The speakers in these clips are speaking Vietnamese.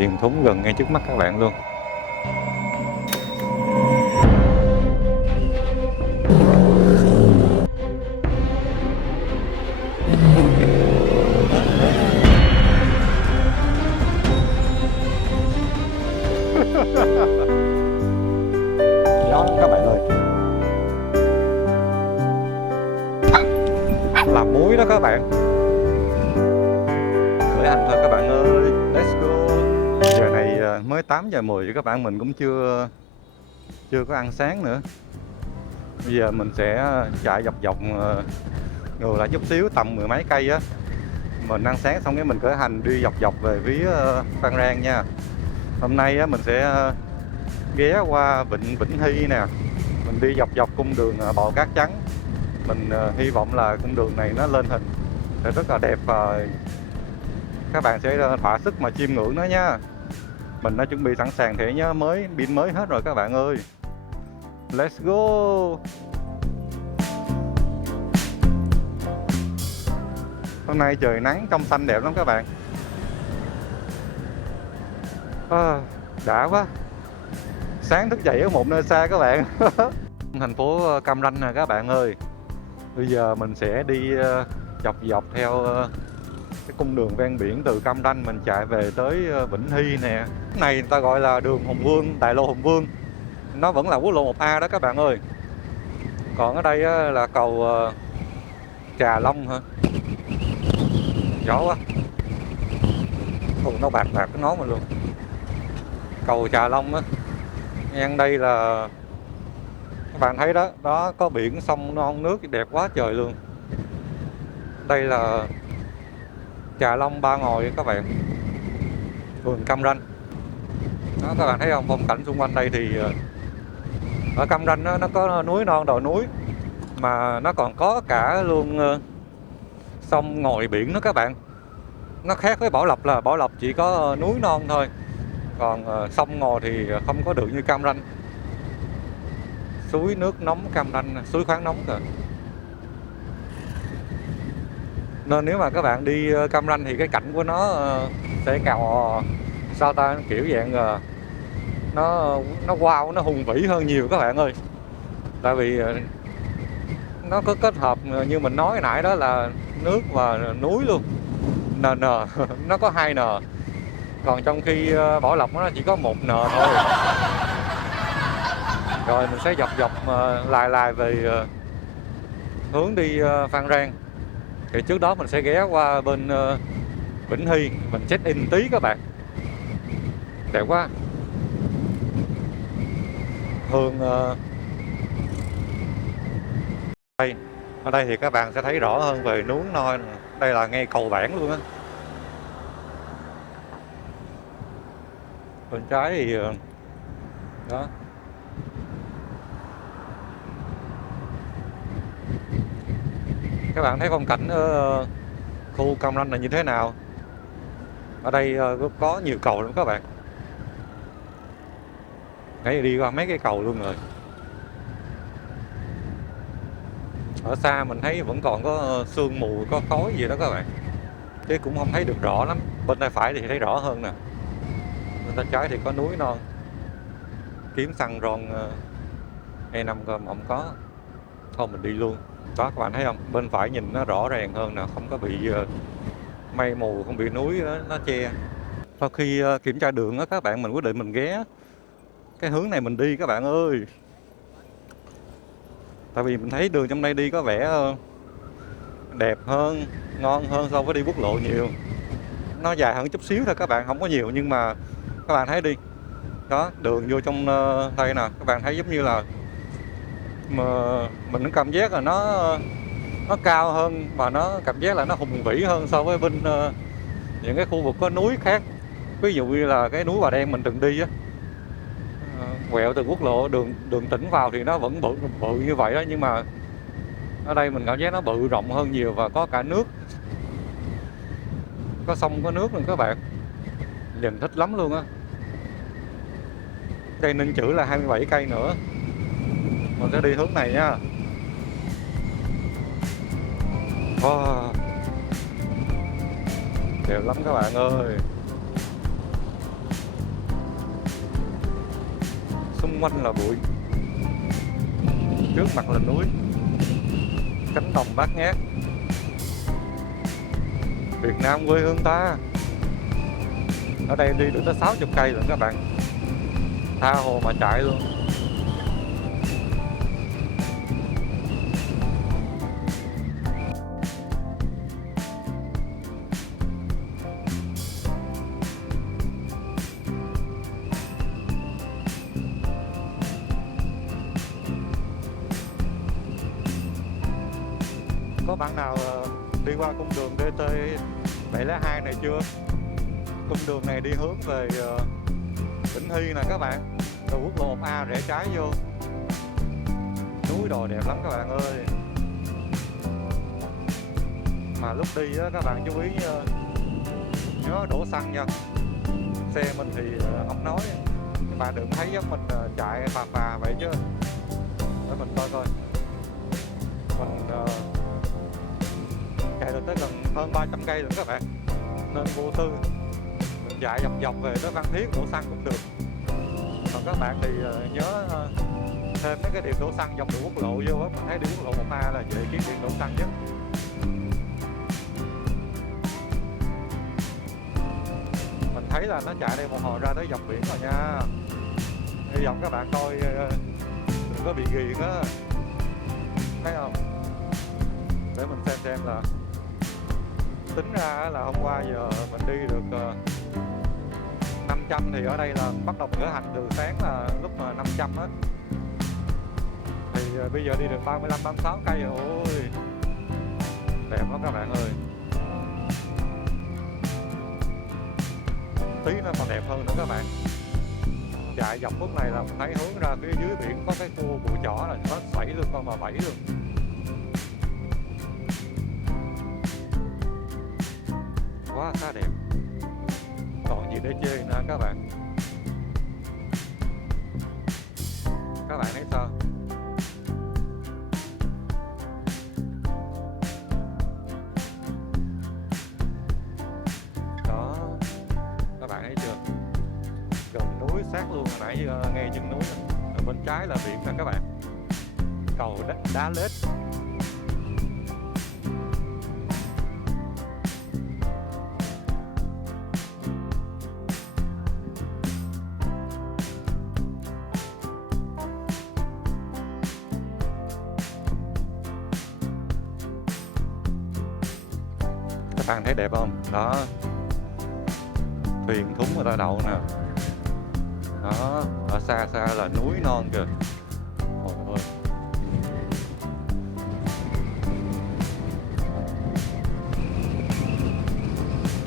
Điện thúng gần ngay trước mắt các bạn luôn. Gió lắm các bạn ơi. Làm muối đó các bạn. Khởi hành thôi các bạn ơi. Let's go. Giờ này mới 8 giờ 10 các bạn, mình cũng chưa có ăn sáng nữa. Bây giờ mình sẽ chạy dọc dọc ngược lại chút xíu, tầm mười mấy cây á. Mình ăn sáng xong cái mình khởi hành đi dọc dọc về phía Phan Rang nha. Hôm nay á, mình sẽ ghé qua Vịnh Vĩnh Hy nè. Mình đi dọc dọc cung đường Bò Cát Trắng. Mình hy vọng là cung đường này nó lên hình sẽ rất là đẹp và các bạn sẽ thỏa sức mà chiêm ngưỡng nó nha. Mình đã chuẩn bị sẵn sàng thẻ nhớ mới, pin mới hết rồi các bạn ơi. Let's go. Hôm nay trời nắng trong xanh đẹp lắm các bạn. Đã quá. Sáng thức dậy ở một nơi xa các bạn. Thành phố Cam Ranh nè các bạn ơi. Bây giờ mình sẽ đi dọc dọc theo cái cung đường ven biển từ Cam Ranh mình chạy về tới Vĩnh Hy nè. Cái này người ta gọi là đường Hùng Vương, đại lộ Hùng Vương. Nó vẫn là quốc lộ 1A đó các bạn ơi. Còn ở đây là cầu Trà Long hả? Gió quá. Nó bạc bạc cái nón mình luôn. Cầu Trà Long á. Ngang đây là các bạn thấy đó, đó có biển sông non nước đẹp quá trời luôn. Đây là Trà Long Ba Ngòi các bạn, phường Cam Ranh. Đó, các bạn thấy không, phong cảnh xung quanh đây thì ở Cam Ranh đó, nó có núi non đồi núi mà nó còn có cả luôn sông ngòi biển đó các bạn. Nó khác với Bảo Lộc là Bảo Lộc chỉ có núi non thôi, còn sông ngòi thì không có được như Cam Ranh. Suối nước nóng Cam Ranh, suối khoáng nóng rồi. Nên nếu mà các bạn đi Cam Ranh thì cái cảnh của nó sẽ cào sao ta, kiểu dạng nó wow, nó hùng vĩ hơn nhiều các bạn ơi. Tại vì nó có kết hợp như mình nói hồi nãy đó là nước và núi luôn. NN nó có 2 N. Còn trong khi Bảo Lộc nó chỉ có 1 N thôi. Rồi mình sẽ dọc dọc lại về hướng đi Phan Rang. Thì trước đó mình sẽ ghé qua bên Vĩnh Hy, mình check in tí các bạn. Đẹp quá. Thường đây, ở đây thì các bạn sẽ thấy rõ hơn về núi non. Đây là ngay cầu Bản luôn á. Bên trái thì đó. Các bạn thấy phong cảnh ở khu Cam Ranh là như thế nào? Ở đây có nhiều cầu lắm các bạn. Nãy đi qua mấy cái cầu luôn rồi. Ở xa mình thấy vẫn còn có sương mù, có khói gì đó các bạn, chứ cũng không thấy được rõ lắm. Bên tay phải thì thấy rõ hơn nè, bên tay trái thì có núi non. Kiếm xăng ron E5 coi mà không có. Thôi mình đi luôn. Đó các bạn thấy không, bên phải nhìn nó rõ ràng hơn nè, không có bị mây mù, không bị núi nó che. Sau khi kiểm tra đường á các bạn, mình quyết định mình ghé cái hướng này mình đi các bạn ơi. Tại vì mình thấy đường trong đây đi có vẻ đẹp hơn, ngon hơn so với đi quốc lộ nhiều. Nó dài hơn chút xíu thôi các bạn, không có nhiều, nhưng mà các bạn thấy đi. Đó, đường vô trong đây nè, các bạn thấy giống như là mà mình có cảm giác là nó cao hơn và nó cảm giác là nó hùng vĩ hơn so với bên những cái khu vực có núi khác. Ví dụ như là cái núi Bà Đen mình từng đi á, quẹo từ quốc lộ đường tỉnh vào thì nó vẫn bự như vậy đó, nhưng mà ở đây mình cảm giác nó bự rộng hơn nhiều và có cả nước, có sông có nước luôn các bạn, nhìn thích lắm luôn á. Cây Ninh Chữ là 27 cây nữa. Mình sẽ đi hướng này nha. Wow, đẹp lắm các bạn ơi. xung quanh là bụi, trước mặt là núi, cánh đồng bát ngát. Việt Nam quê hương ta. Ở đây đi được tới 60 cây rồi các bạn, tha hồ mà chạy luôn. Có bạn nào đi qua cung đường DT702 này chưa? Cung đường này đi hướng về Vĩnh Hy nè các bạn, từ quốc lộ 1A rẽ trái vô. Núi đồi đẹp lắm các bạn ơi. Mà lúc đi á, các bạn chú ý nhớ đổ xăng nha. Xe mình thì không nói, các bạn đừng thấy giống mình chạy phà phà vậy chứ. Để mình coi coi. Mình chạy được tới gần hơn 300 cây rồi các bạn, nên vô tư mình chạy dọc về tới Phan Thiết đổ xăng cũng được. Còn các bạn thì nhớ thêm mấy cái điểm đổ xăng dọc đường quốc lộ vô á. Mình thấy đi quốc lộ 1A là dễ kiếm điểm đổ xăng nhất. Mình thấy là nó chạy đây một hồi ra tới dọc biển rồi nha. Hy vọng các bạn coi đừng có bị ghiền á, thấy không? Để mình xem là tính ra là hôm qua giờ mình đi được 500 thì ở đây là bắt đầu khởi hành từ sáng là lúc mà 500 á, thì bây giờ đi được 35-36 cây rồi. Ôi đẹp lắm các bạn ơi. Tí nó còn đẹp hơn nữa các bạn. Chạy dọc lúc này là mình thấy hướng ra phía dưới biển có cái cua bụi chỏ là nó sảy luôn, con mà vẫy luôn. Quá xa đẹp, còn gì để chê nữa các bạn. Các bạn thấy sao? Đó, các bạn thấy chưa? Gần núi sát luôn, hồi nãy ngay chân núi. Ở bên trái là biển nè các bạn, cầu đá lết. Các bạn thấy đẹp không? Đó, thuyền thúng người ta đậu nè. Đó, ở xa xa là núi non kìa. Ôi ôi.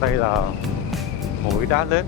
Đây là mũi đá lết.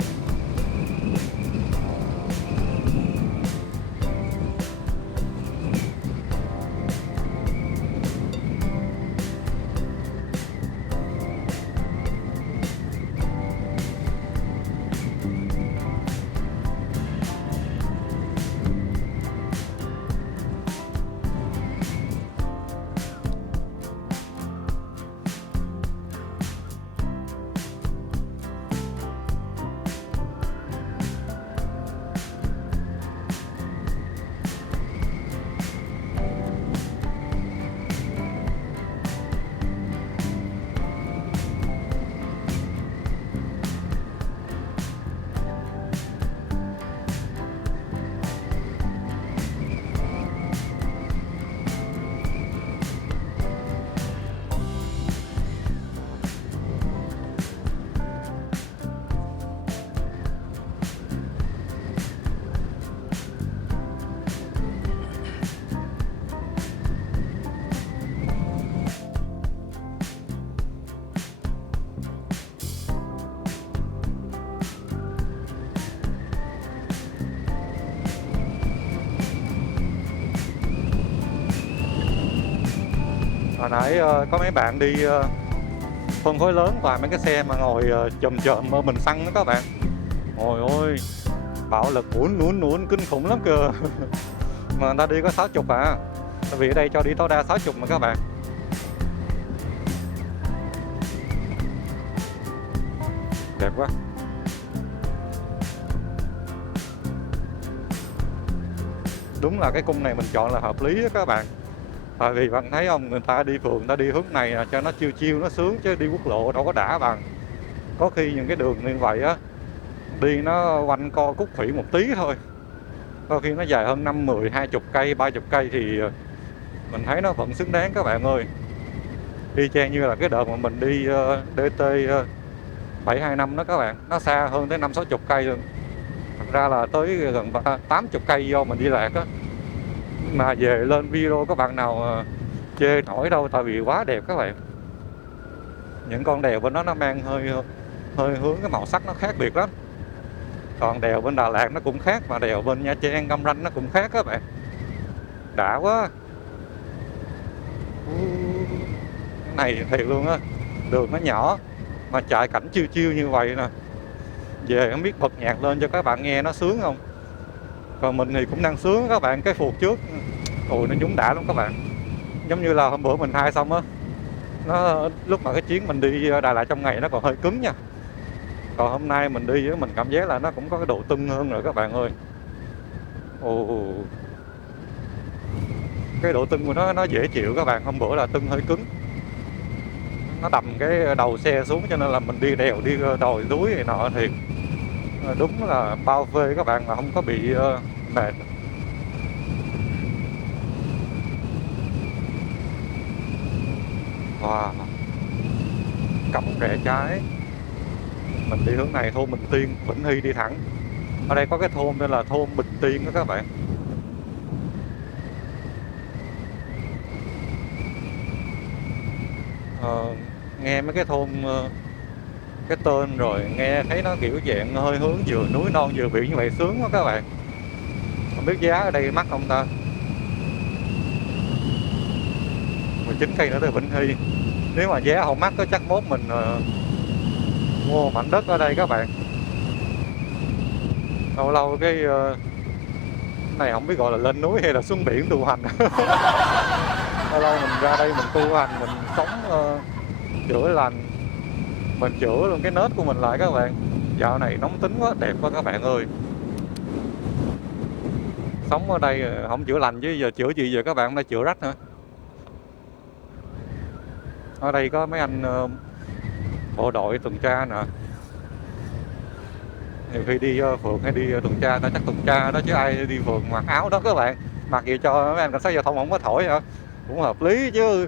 Hồi nãy có mấy bạn đi phân khối lớn, toàn mấy cái xe mà ngồi chồm ở bình xăng đó các bạn. Ôi ôi, bạo lực uốn kinh khủng lắm kìa. Mà người ta đi có 60 à, tại vì ở đây cho đi tối đa 60 mà các bạn. Đẹp quá. Đúng là cái cung này mình chọn là hợp lý đó các bạn. Tại vì bạn thấy không, người ta đi phượt người ta đi hướng này là cho nó chiêu chiêu nó sướng, chứ đi quốc lộ đâu có đã bằng. Có khi những cái đường như vậy á, đi nó quanh co khúc khủy một tí thôi, có khi nó dài hơn 5, 10, 20 cây, 30 cây thì mình thấy nó vẫn xứng đáng các bạn ơi. Y chang như là cái đợt mà mình đi DT 725 đó các bạn, nó xa hơn tới 50-60 cây luôn. Thật ra là tới gần 80 cây do mình đi lạc á. Mà về lên video các bạn nào chê nổi đâu, tại vì quá đẹp các bạn. Những con đèo bên đó nó mang hơi hướng cái màu sắc nó khác biệt lắm. Còn đèo bên Đà Lạt nó cũng khác, mà đèo bên Nha Trang, Cam Ranh nó cũng khác các bạn. Đã quá. Cái này thiệt luôn á, đường nó nhỏ mà chạy cảnh chiêu chiêu như vậy nè, về không biết bật nhạc lên cho các bạn nghe nó sướng không. Còn mình thì cũng đang sướng các bạn. Cái phượt trước ôi nó nhúng đã lắm các bạn. Giống như là hôm bữa mình hai xong á, nó lúc mà cái chuyến mình đi Đà Lạt trong ngày nó còn hơi cứng nha. Còn hôm nay mình đi mình cảm giác là nó cũng có cái độ tưng hơn rồi các bạn ơi. Ồ, cái độ tưng của nó dễ chịu các bạn. Hôm bữa là tưng hơi cứng, nó đầm cái đầu xe xuống, cho nên là mình đi đèo đi đồi núi này nọ thì đúng là bao phê các bạn, mà không có bị mệt. Wow, cầm rẽ trái, mình đi hướng này thôn Bình Tiên, Vĩnh Hy đi thẳng. Ở đây có cái thôn tên là thôn Bình Tiên đó các bạn. Nghe mấy cái thôn cái tên rồi nghe thấy nó kiểu dạng hơi hướng vừa núi non vừa biển như vậy sướng quá các bạn. Không biết giá ở đây mắc không ta? 19 cây nữa tới Vĩnh Hy. Nếu mà giá không mắc có chắc mốt mình mua mảnh đất ở đây các bạn. Lâu lâu cái này không biết gọi là lên núi hay là xuống biển tu hành. Lâu lâu mình ra đây mình tu hành, mình sống chữa lành, mình chữa luôn cái nết của mình lại các bạn. Dạo này nóng tính quá, đẹp quá các bạn ơi. Sống ở đây không chữa lành chứ giờ chữa gì giờ các bạn, hôm nay chữa rách hả? Ở đây có mấy anh bộ đội tuần tra nè. Nhiều khi đi phượt hay đi tuần tra ta chắc tuần tra đó chứ ai đi phượt mặc áo đó các bạn. Mặc gì cho mấy anh cảnh sát giao thông không có thổi hả? Cũng hợp lý chứ.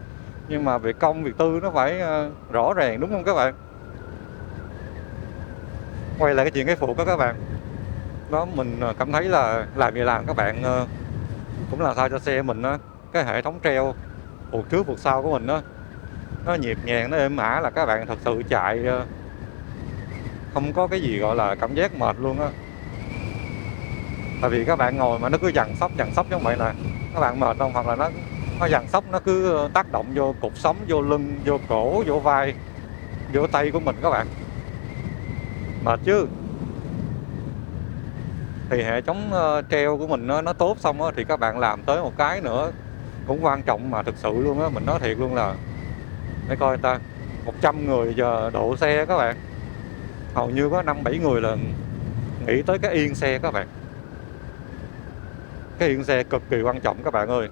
Nhưng mà việc công việc tư nó phải rõ ràng đúng không các bạn? Quay lại cái chuyện cái phượt đó các bạn. Đó mình cảm thấy là làm gì làm các bạn cũng là sao cho xe mình á, cái hệ thống treo phượt trước phượt sau của mình á, nó nhịp nhàng, nó êm ả là các bạn thật sự chạy không có cái gì gọi là cảm giác mệt luôn á. Tại vì các bạn ngồi mà nó cứ dằn sóc giống vậy nè, các bạn mệt không? Hoặc là nó dằn sóc, nó cứ tác động vô cột sống, vô lưng, vô cổ, vô vai, vô tay của mình các bạn, mệt chứ. Thì hệ thống treo của mình nó tốt xong á, thì các bạn làm tới một cái nữa cũng quan trọng mà thực sự luôn á, mình nói thiệt luôn là để coi ta 100 người giờ độ xe các bạn, hầu như có 5-7 người là nghĩ tới cái yên xe các bạn. Cái yên xe cực kỳ quan trọng các bạn ơi.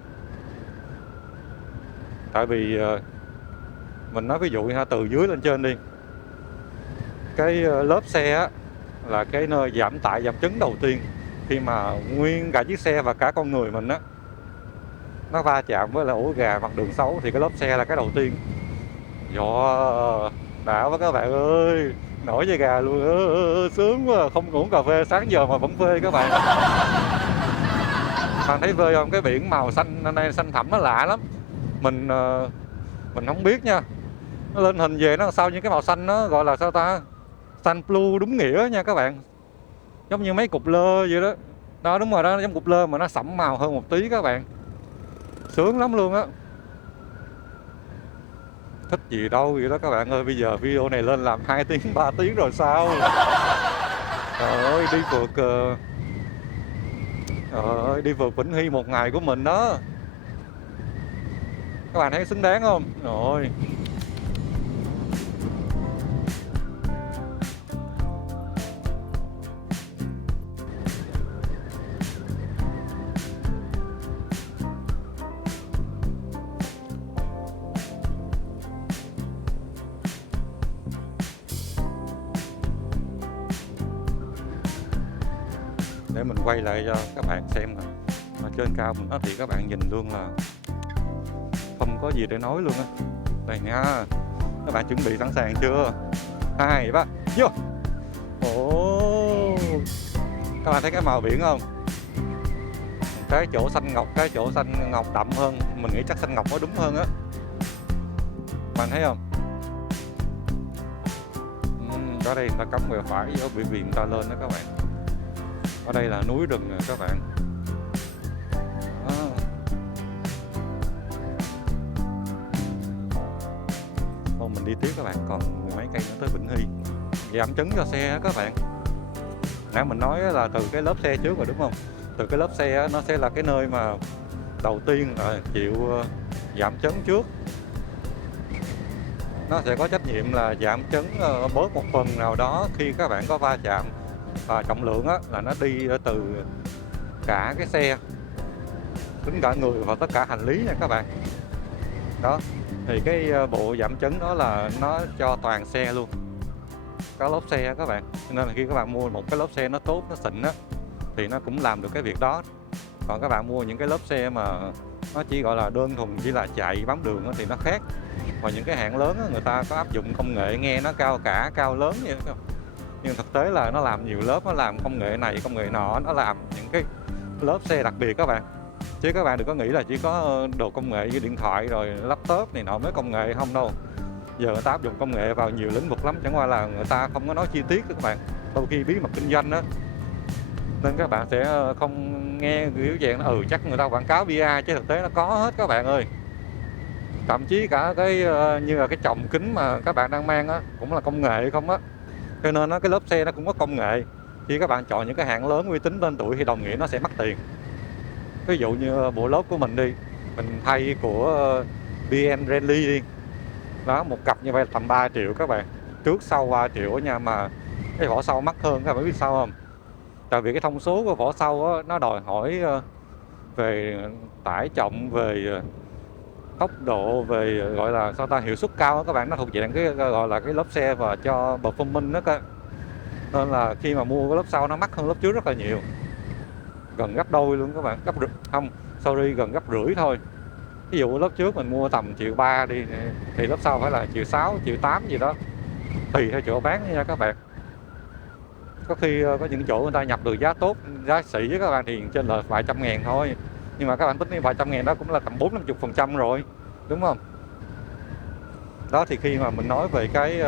Tại vì mình nói ví dụ ha, từ dưới lên trên đi, cái lớp xe á là cái nơi giảm tải giảm chấn đầu tiên. Khi mà nguyên cả chiếc xe và cả con người mình á nó va chạm với là ổ gà mặt đường xấu thì cái lớp xe là cái đầu tiên. Dò đã quá các bạn ơi, nổi da gà luôn. Sướng quá, không uống cà phê sáng giờ mà vẫn phê các bạn. Bạn thấy phê không? Cái biển màu xanh này, xanh thẳm nó lạ lắm. Mình không biết nha, nó lên hình về nó sao, những cái màu xanh nó gọi là sao ta, xanh blue đúng nghĩa nha các bạn, giống như mấy cục lơ vậy đó. Đó đúng rồi đó, giống cục lơ mà nó sẫm màu hơn một tí các bạn, sướng lắm luôn á. Thích gì đâu vậy đó các bạn ơi. Bây giờ video này lên làm 2 tiếng 3 tiếng rồi sao. Trời ơi đi phượt trời ơi đi phượt Vĩnh Hy một ngày của mình đó, các bạn thấy xứng đáng không? Rồi để mình quay lại cho các bạn xem mà ở trên cao mình nói thì các bạn nhìn luôn là không có gì để nói luôn á. Đây nha, các bạn chuẩn bị sẵn sàng chưa? 2, 3, vô. Ồ, các bạn thấy cái màu biển không? Cái chỗ xanh ngọc, cái chỗ xanh ngọc đậm hơn, mình nghĩ chắc xanh ngọc nó đúng hơn á. Bạn thấy không? Ở đây người ta cắm về phải, ở biển người ta lên đó các bạn. Ở đây là núi rừng nè các bạn. Thôi mình đi tiếp các bạn, còn mười mấy cây nữa tới Vĩnh Hy. Giảm chấn cho xe các bạn. Nãy mình nói là từ cái lớp xe trước rồi đúng không? Từ cái lớp xe nó sẽ là cái nơi mà đầu tiên chịu giảm chấn trước. Nó sẽ có trách nhiệm là giảm chấn bớt một phần nào đó khi các bạn có va chạm. Và trọng lượng là nó đi từ cả cái xe, tính cả người và tất cả hành lý nha các bạn. Đó, thì cái bộ giảm chấn đó là nó cho toàn xe luôn, các lốp xe các bạn. Cho nên là khi các bạn mua một cái lốp xe nó tốt, nó xịn á, thì nó cũng làm được cái việc đó. Còn các bạn mua những cái lốp xe mà nó chỉ gọi là đơn thuần chỉ là chạy bám đường đó, thì nó khác. Và những cái hãng lớn đó, người ta có áp dụng công nghệ nghe nó cao cả, cao lớn vậy đó. Nhưng thực tế là nó làm nhiều lớp, nó làm công nghệ này, công nghệ nọ, nó làm những cái lớp xe đặc biệt các bạn. Chứ các bạn đừng có nghĩ là chỉ có đồ công nghệ như điện thoại rồi laptop này nọ mới công nghệ, không đâu. Giờ người ta áp dụng công nghệ vào nhiều lĩnh vực lắm, chẳng qua là người ta không có nói chi tiết các bạn. Đôi khi bí mật kinh doanh đó, nên các bạn sẽ không nghe kiểu dạng chắc người ta quảng cáo bia, chứ thực tế nó có hết các bạn ơi. Thậm chí cả cái như là cái chồng kính mà các bạn đang mang á cũng là công nghệ không á. Cho nên cái lớp xe nó cũng có công nghệ. Khi các bạn chọn những cái hãng lớn uy tín tên tuổi thì đồng nghĩa nó sẽ mắc tiền. Ví dụ như bộ lốp của mình đi, mình thay của BM Rally đi, đó, một cặp như vậy tầm 3 triệu các bạn, trước sau 3 triệu nha. Mà cái vỏ sau mắc hơn, các bạn biết sao không? Tại vì cái thông số của vỏ sau á, nó đòi hỏi về tải trọng, về tốc độ, về gọi là sao ta, hiệu suất cao đó các bạn. Nó thuộc dạng cái gọi là cái lốp xe và cho performance đó cơ. Nên là khi mà mua cái lốp sau nó mắc hơn lốp trước rất là nhiều, gần gấp đôi luôn các bạn. Gần gấp rưỡi thôi. Ví dụ lớp trước mình mua tầm 1.300.000 đi, thì lớp sau phải là 1.600.000, 1.800.000 gì đó, tùy theo chỗ bán nha các bạn. Có khi có những chỗ người ta nhập được giá tốt, giá sỉ với các bạn thì trên là vài trăm ngàn thôi. Nhưng mà các bạn tính đi, vài trăm ngàn đó cũng là tầm 40-50% rồi, đúng không? Đó, thì khi mà mình nói về cái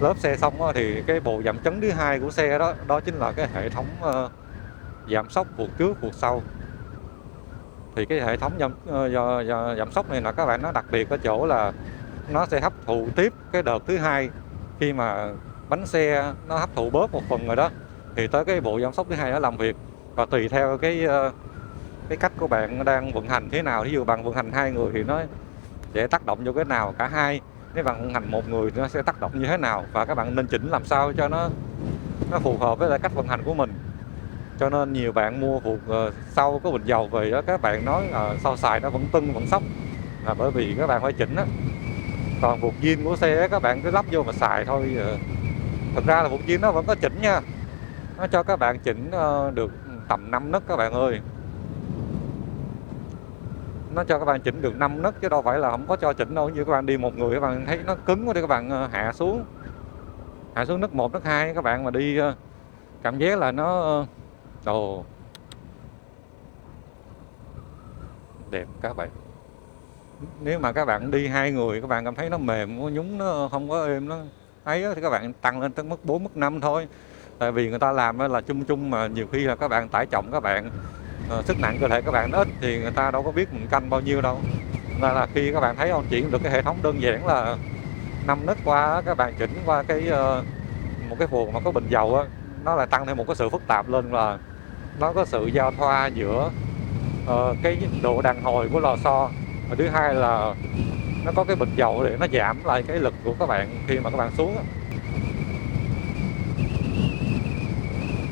lớp xe xong đó, thì cái bộ giảm chấn thứ hai của xe đó, đó chính là cái hệ thống giảm sóc vụt trước vụt sau. Thì cái hệ thống giảm sóc này là các bạn, nó đặc biệt ở chỗ là nó sẽ hấp thụ tiếp cái đợt thứ hai. Khi mà bánh xe nó hấp thụ bớt một phần rồi đó, thì tới cái bộ giảm sóc thứ hai nó làm việc. Và tùy theo cái cách của bạn đang vận hành thế nào. Ví dụ bạn vận hành 2 người thì nó sẽ tác động vô cái nào, cả hai. Nếu bạn vận hành 1 người thì nó sẽ tác động như thế nào. Và các bạn nên chỉnh làm sao cho nó phù hợp với lại cách vận hành của mình. Cho nên nhiều bạn mua vụt sau có bình dầu về đó, các bạn nói là sau xài nó vẫn tưng vẫn sóc, là bởi vì các bạn phải chỉnh á. Còn vụt zin của xe các bạn cứ lắp vô mà xài thôi. Thực ra là vụt zin nó vẫn có chỉnh nha, nó cho các bạn chỉnh được tầm 5 nấc các bạn ơi. Nó cho các bạn chỉnh được 5 nấc chứ đâu phải là không có cho chỉnh đâu. Như các bạn đi một người các bạn thấy nó cứng quá thì các bạn hạ xuống nấc 1, nấc 2, các bạn mà đi cảm giác là nó đẹp các bạn. Nếu mà các bạn đi 2 người các bạn cảm thấy nó mềm, nó nhúng, nó không có êm, nó ấy thì các bạn tăng lên tới mức 4, mức 5 thôi. Tại vì người ta làm là chung chung, mà nhiều khi là các bạn tải trọng các bạn, sức nặng cơ thể các bạn nó ít thì người ta đâu có biết mình canh bao nhiêu đâu. Nên là khi các bạn thấy không, chuyển được cái hệ thống đơn giản là 5 nấc qua, các bạn chỉnh qua cái một cái vườn mà có bình dầu á, nó lại tăng thêm một cái sự phức tạp lên, là nó có sự giao thoa giữa cái độ đàn hồi của lò xo, và thứ hai là nó có cái bình dầu để nó giảm lại cái lực của các bạn khi mà các bạn xuống.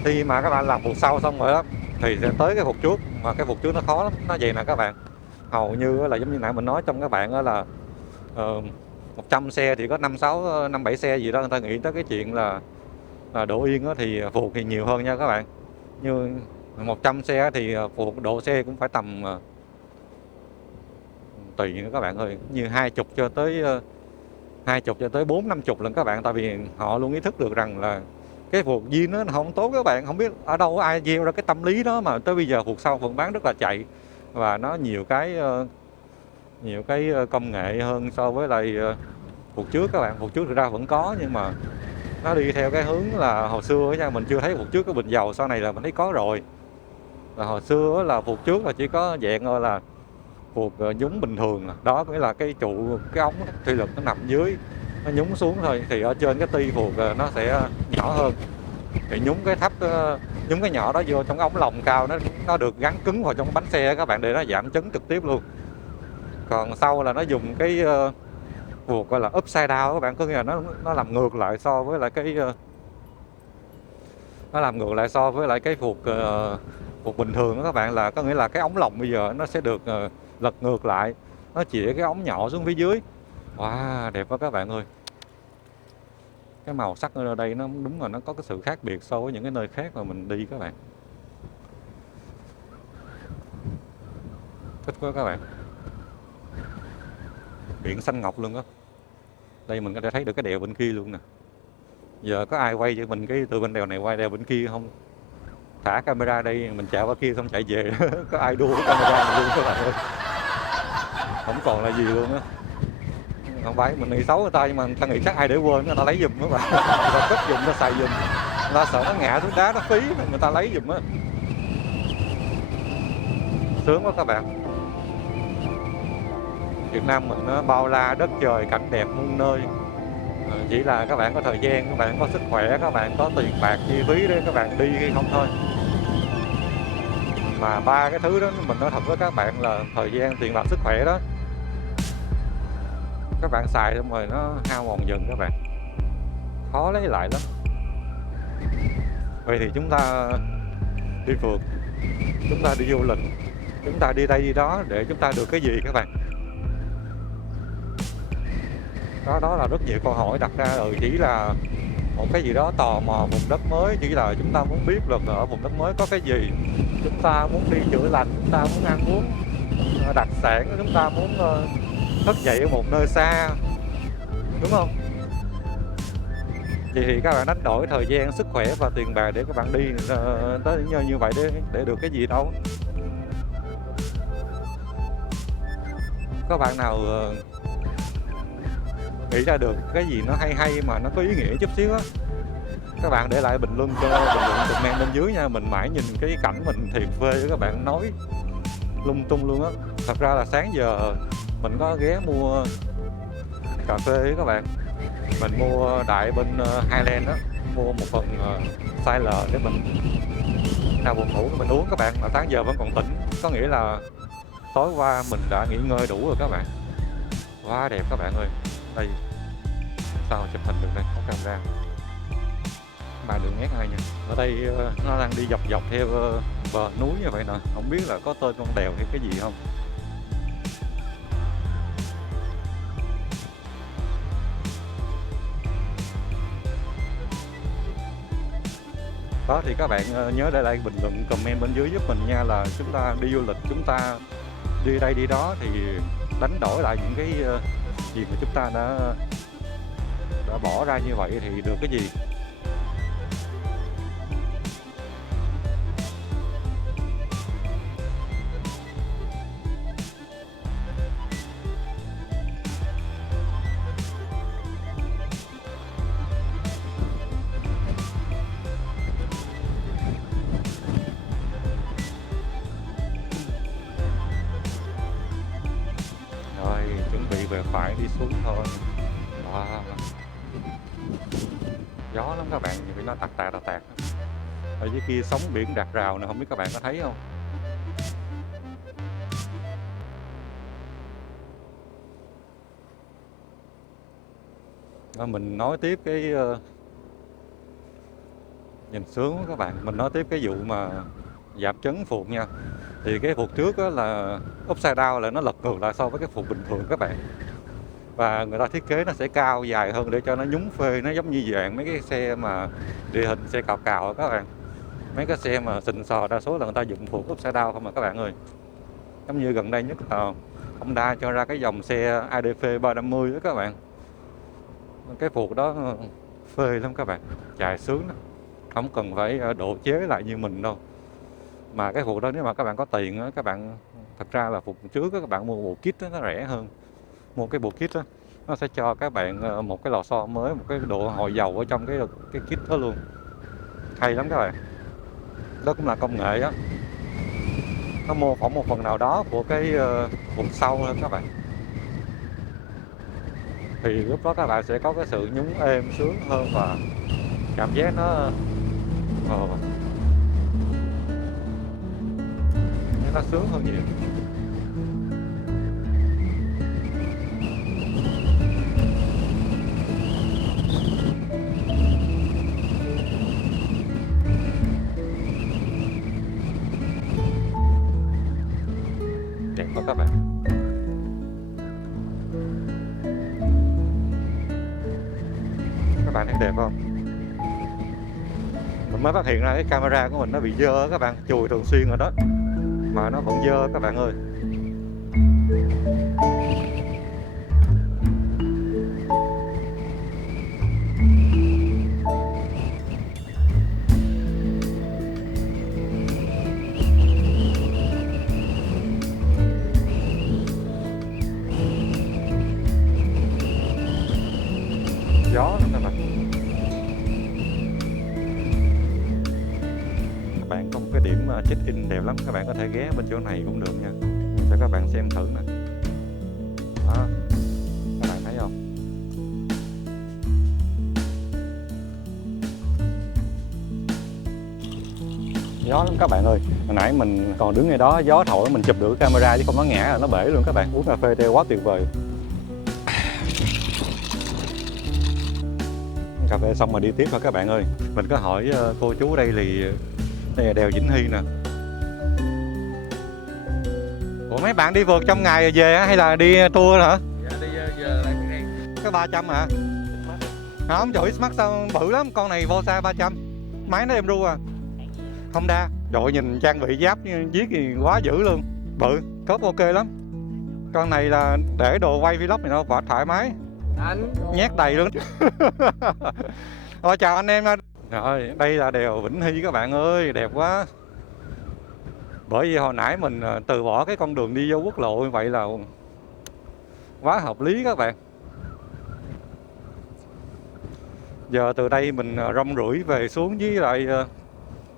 Khi mà các bạn làm vụt sau xong rồi đó thì sẽ tới cái vụt trước, mà cái vụt trước nó khó lắm. Nó vậy nè các bạn, hầu như là giống như nãy mình nói trong các bạn đó là 100 xe thì có 5-7 xe gì đó người ta nghĩ tới cái chuyện là đổ yên đó, thì vụt thì nhiều hơn nha các bạn. Như 100 xe thì phụ độ xe cũng phải tầm tùy nữa các bạn ơi, như 20 cho tới 20 cho tới 40-50 lần các bạn, tại vì họ luôn ý thức được rằng là cái phuộc zin nó không tốt các bạn. Không biết ở đâu có ai gieo ra cái tâm lý đó mà tới bây giờ phuộc sau vẫn bán rất là chạy, và nó nhiều cái công nghệ hơn so với lại phuộc trước các bạn. Phuộc trước thực ra vẫn có, nhưng mà nó đi theo cái hướng là hồi xưa nha, mình chưa thấy phuộc trước có bình dầu, sau này là mình thấy có rồi. Là hồi xưa là phuộc trước là chỉ có dạng là phuộc nhúng bình thường, đó nghĩa là cái trụ, cái ống thủy lực nó nằm dưới, nó nhúng xuống thôi, thì ở trên cái ti phuộc nó sẽ nhỏ hơn, thì nhúng cái thấp, nhúng cái nhỏ đó vô trong cái ống lồng cao, nó được gắn cứng vào trong bánh xe các bạn, để nó giảm chấn trực tiếp luôn. Còn sau là nó dùng cái phuộc gọi là upside down các bạn, có nghĩa là nó làm ngược lại so với lại cái nó làm ngược lại so với lại cái phuộc phuộc bình thường đó các bạn, là có nghĩa là cái ống lồng bây giờ nó sẽ được lật ngược lại, nó chĩa cái ống nhỏ xuống phía dưới. Wow, đẹp quá các bạn ơi. Cái màu sắc ở đây nó đúng là nó có cái sự khác biệt so với những cái nơi khác mà mình đi các bạn. Thích quá các bạn. Biển xanh ngọc luôn á. Đây mình có thể thấy được cái đèo bên kia luôn nè. Giờ có ai quay cho mình cái từ bên đèo này quay đèo bên kia không? Thả camera đây, mình chạy qua kia xong chạy về. Có ai đua cái camera này luôn các bạn ơi. Không còn là gì luôn á. Không phải mình nghĩ xấu người ta, nhưng mà người ta nghĩ chắc ai để quên, người ta lấy giùm các bạn. Người ta cất giùm, người ta xài giùm. Người ta sợ nó ngã xuống đá nó phí, người ta lấy giùm á. Sướng quá các bạn. Việt Nam mình nó bao la đất trời, cảnh đẹp muôn nơi. Chỉ là các bạn có thời gian, các bạn có sức khỏe, các bạn có tiền bạc chi phí để các bạn đi hay không thôi. Mà ba cái thứ đó mình nói thật với các bạn là thời gian, tiền bạc, sức khỏe đó, các bạn xài xong rồi nó hao mòn dần các bạn, khó lấy lại lắm. Vậy thì chúng ta đi phượt, chúng ta đi du lịch, chúng ta đi đây đi đó để chúng ta được cái gì các bạn? Đó là rất nhiều câu hỏi đặt ra. Chỉ là một cái gì đó tò mò vùng đất mới, chỉ là chúng ta muốn biết được ở vùng đất mới có cái gì, chúng ta muốn đi chữa lành, chúng ta muốn ăn uống đặc sản, chúng ta muốn thức dậy ở một nơi xa, đúng không? Vậy thì các bạn đánh đổi thời gian, sức khỏe và tiền bạc để các bạn đi tới như vậy để được cái gì đâu. Các bạn nào nghĩ ra được cái gì nó hay hay mà nó có ý nghĩa chút xíu á, các bạn để lại bình luận comment bên dưới nha. Mình mãi nhìn cái cảnh mình thiệt phê với các bạn, nói lung tung luôn á. Thật ra là sáng giờ mình có ghé mua cà phê với các bạn, mình mua đại bên Highland đó, mua một phần Sailor để mình nào buồn ngủ mình uống các bạn, mà sáng giờ vẫn còn tỉnh, có nghĩa là tối qua mình đã nghỉ ngơi đủ rồi các bạn. Quá đẹp các bạn ơi. Đây, sao chụp hình được đây, có camera mà đừng ghét ai nha. Ở đây nó đang đi dọc dọc theo bờ núi như vậy nè, không biết là có tên con đèo hay cái gì không. Đó thì các bạn nhớ để lại bình luận comment bên dưới giúp mình nha, là chúng ta đi du lịch, chúng ta đi đây đi đó thì đánh đổi lại những cái gì mà chúng ta đã bỏ ra như vậy thì được cái gì. Rồi chuẩn bị về phải đi xuống thôi. Wow. Gió lắm các bạn, vì nó tạt tạt. Ở dưới kia sóng biển rạc rào nè, không biết các bạn có thấy không. Đó, mình nói tiếp cái nhìn sướng quá các bạn. Mình nói tiếp cái vụ mà giảm chấn phuộc nha. Thì cái phuộc trước á là upside down, là nó lật ngược lại so với cái phuộc bình thường các bạn. Và người ta thiết kế nó sẽ cao dài hơn để cho nó nhúng phê, nó giống như dạng mấy cái xe mà địa hình, xe cào cào các bạn. Mấy cái xe mà xịn sò đa số là người ta dùng phuộc upside down không mà các bạn ơi. Giống như gần đây nhất là Honda cho ra cái dòng xe ADV 350 đó các bạn. Cái phuộc đó phê lắm các bạn, chạy sướng lắm, không cần phải độ chế lại như mình đâu. Mà cái phuộc đó nếu mà các bạn có tiền á, các bạn thật ra là phuộc trước á, các bạn mua bộ kit đó, nó rẻ hơn. Mua cái bộ kit đó, nó sẽ cho các bạn một cái lò xo mới, một cái độ hồi dầu ở trong cái kit đó luôn, hay lắm các bạn. Đó cũng là công nghệ á, nó mô phỏng một phần nào đó của cái phuộc sau hơn các bạn. Thì lúc đó các bạn sẽ có cái sự nhún êm sướng hơn và cảm giác nó sướng hơn nhiều. Đẹp quá các bạn. Các bạn thấy đẹp không? Mình mới phát hiện ra cái camera của mình nó bị dơ các bạn, chùi thường xuyên rồi đó mà nó vẫn dơ các bạn ơi. Gió lắm các bạn. Các bạn có một cái điểm check-in đẹp lắm, các bạn có thể ghé bên chỗ này cũng được nha. Mình cho các bạn xem thử nè. Đó, các bạn thấy không? Gió lắm các bạn ơi. Hồi nãy mình còn đứng ngay đó, gió thổi mình chụp được camera chứ không nó ngã là nó bể luôn các bạn. Uống cà phê đây quá tuyệt vời. Cà phê xong mà đi tiếp thôi các bạn ơi. Mình có hỏi cô chú đây thì đây là đèo Vĩnh Hy nè. Ủa mấy bạn đi vượt trong ngày rồi về hay là đi tour hả? Dạ đi giờ lại cái này. Có 300 hả? Không, trời X-Max sao bự lắm, con này Vosa 300. Máy nó em ru à. Honda. Trời ơi, nhìn trang bị giáp viết thì quá dữ luôn. Bự, cốp ok lắm. Con này là để đồ quay vlog này nó quá thoải mái. Anh Nhét đầy luôn. Rồi chào anh em. Rồi, đây là đèo Vĩnh Hy các bạn ơi, đẹp quá. Bởi vì hồi nãy mình từ bỏ cái con đường đi vô quốc lộ như vậy là quá hợp lý các bạn. Giờ từ đây mình rong ruổi về xuống với lại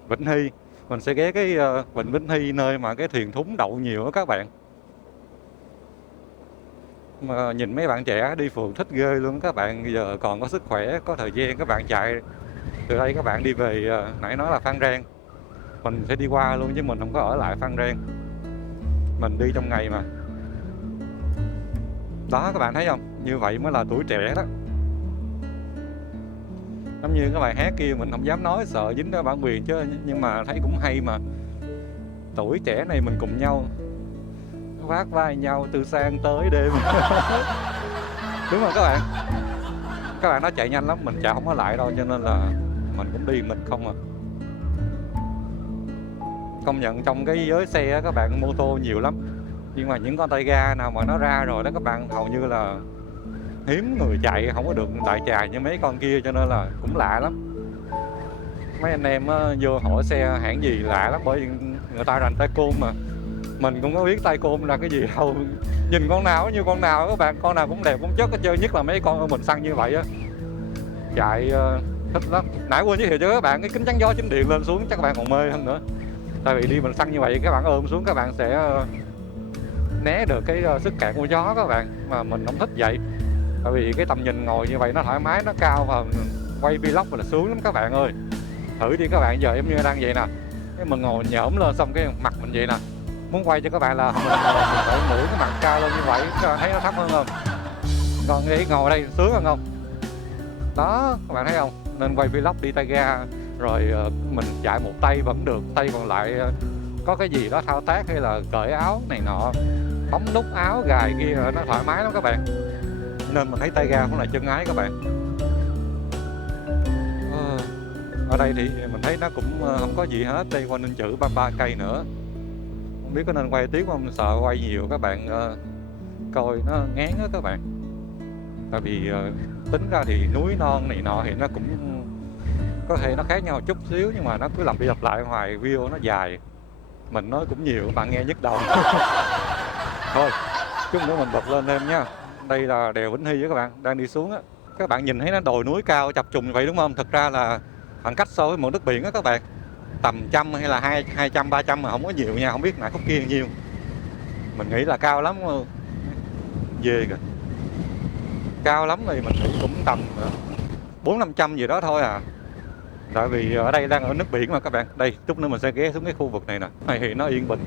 Vĩnh Hy. Mình sẽ ghé cái vịnh Vĩnh Hy nơi mà cái thuyền thúng đậu nhiều đó các bạn. Mà nhìn mấy bạn trẻ đi phượt thích ghê luôn các bạn. Giờ còn có sức khỏe, có thời gian các bạn chạy từ đây các bạn đi về nãy nói là Phan Rang. Mình sẽ đi qua luôn chứ mình không có ở lại Phan Rang. Mình đi trong ngày mà. Đó các bạn thấy không? Như vậy mới là tuổi trẻ đó. Giống như cái bài hát kia mình không dám nói sợ dính ra bản quyền chứ, nhưng mà thấy cũng hay mà. Tuổi trẻ này mình cùng nhau vác vai nhau từ sáng tới đêm. Đúng rồi các bạn. Các bạn nói chạy nhanh lắm, mình chạy không có lại đâu cho nên là mình cũng đi mình không à. Công nhận trong cái giới xe các bạn mô tô nhiều lắm. Nhưng mà những con tay ga nào mà nó ra rồi đó các bạn hầu như là hiếm người chạy, không có được đại trà như mấy con kia cho nên là cũng lạ lắm. Mấy anh em vô hỏi xe hãng gì lạ lắm bởi vì người ta rành tay côn mà. Mình cũng có biết tay côn là cái gì đâu. Nhìn con nào như con nào các bạn, con nào cũng đẹp cũng chất hết trơn, nhất là mấy con mình xăng như vậy á. Chạy thích lắm. Nãy quên giới thiệu cho các bạn cái kính chắn gió chính điện lên xuống chắc các bạn còn mê hơn nữa. Tại vì đi mình xăng như vậy các bạn ôm xuống các bạn sẽ né được cái sức cản của gió các bạn, mà mình không thích vậy. Tại vì cái tầm nhìn ngồi như vậy nó thoải mái, nó cao và quay vlog là sướng lắm các bạn ơi. Thử đi các bạn, giờ em như đang vậy nè, cái mình ngồi nhổm lên xong cái mặt mình vậy nè, muốn quay cho các bạn là mình phải ngửa cái mặt cao lên như vậy, các bạn thấy nó thấp hơn không? Còn nghĩ ngồi đây sướng hơn không? Đó các bạn thấy không? Nên quay vlog đi tay ga rồi mình chạy một tay vẫn được, tay còn lại có cái gì đó thao tác hay là cởi áo này nọ, bấm nút áo gài kia nó thoải mái lắm các bạn. Nên mình thấy tay ga cũng là chân ái các bạn. Ở đây thì mình thấy nó cũng không có gì hết, đây qua Ninh Chữ 33 cây nữa. Không biết có nên quay tiếp không, sợ quay nhiều các bạn coi nó ngán á các bạn. Tại vì tính ra thì núi non này nọ thì nó cũng có thể nó khác nhau chút xíu, nhưng mà nó cứ lặp đi lặp lại hoài, video nó dài, mình nói cũng nhiều, các bạn nghe nhức đầu. Thôi chút nữa mình bật lên thêm nha. Đây là đèo Vĩnh Hy á các bạn, đang đi xuống á. Các bạn nhìn thấy nó đồi núi cao chập trùng vậy đúng không? Thực ra là khoảng cách so với mực nước biển á các bạn, tầm 100 hay là 200 300 mà không có nhiều nha, không biết nãy khúc kia nhiêu. Mình nghĩ là cao lắm, ghê kìa. Cao lắm thì mình nghĩ cũng tầm 400-500 gì đó thôi à. Tại vì ở đây đang ở nước biển mà các bạn. Đây, chút nữa mình sẽ ghé xuống cái khu vực này nè. Này thì nó yên bình,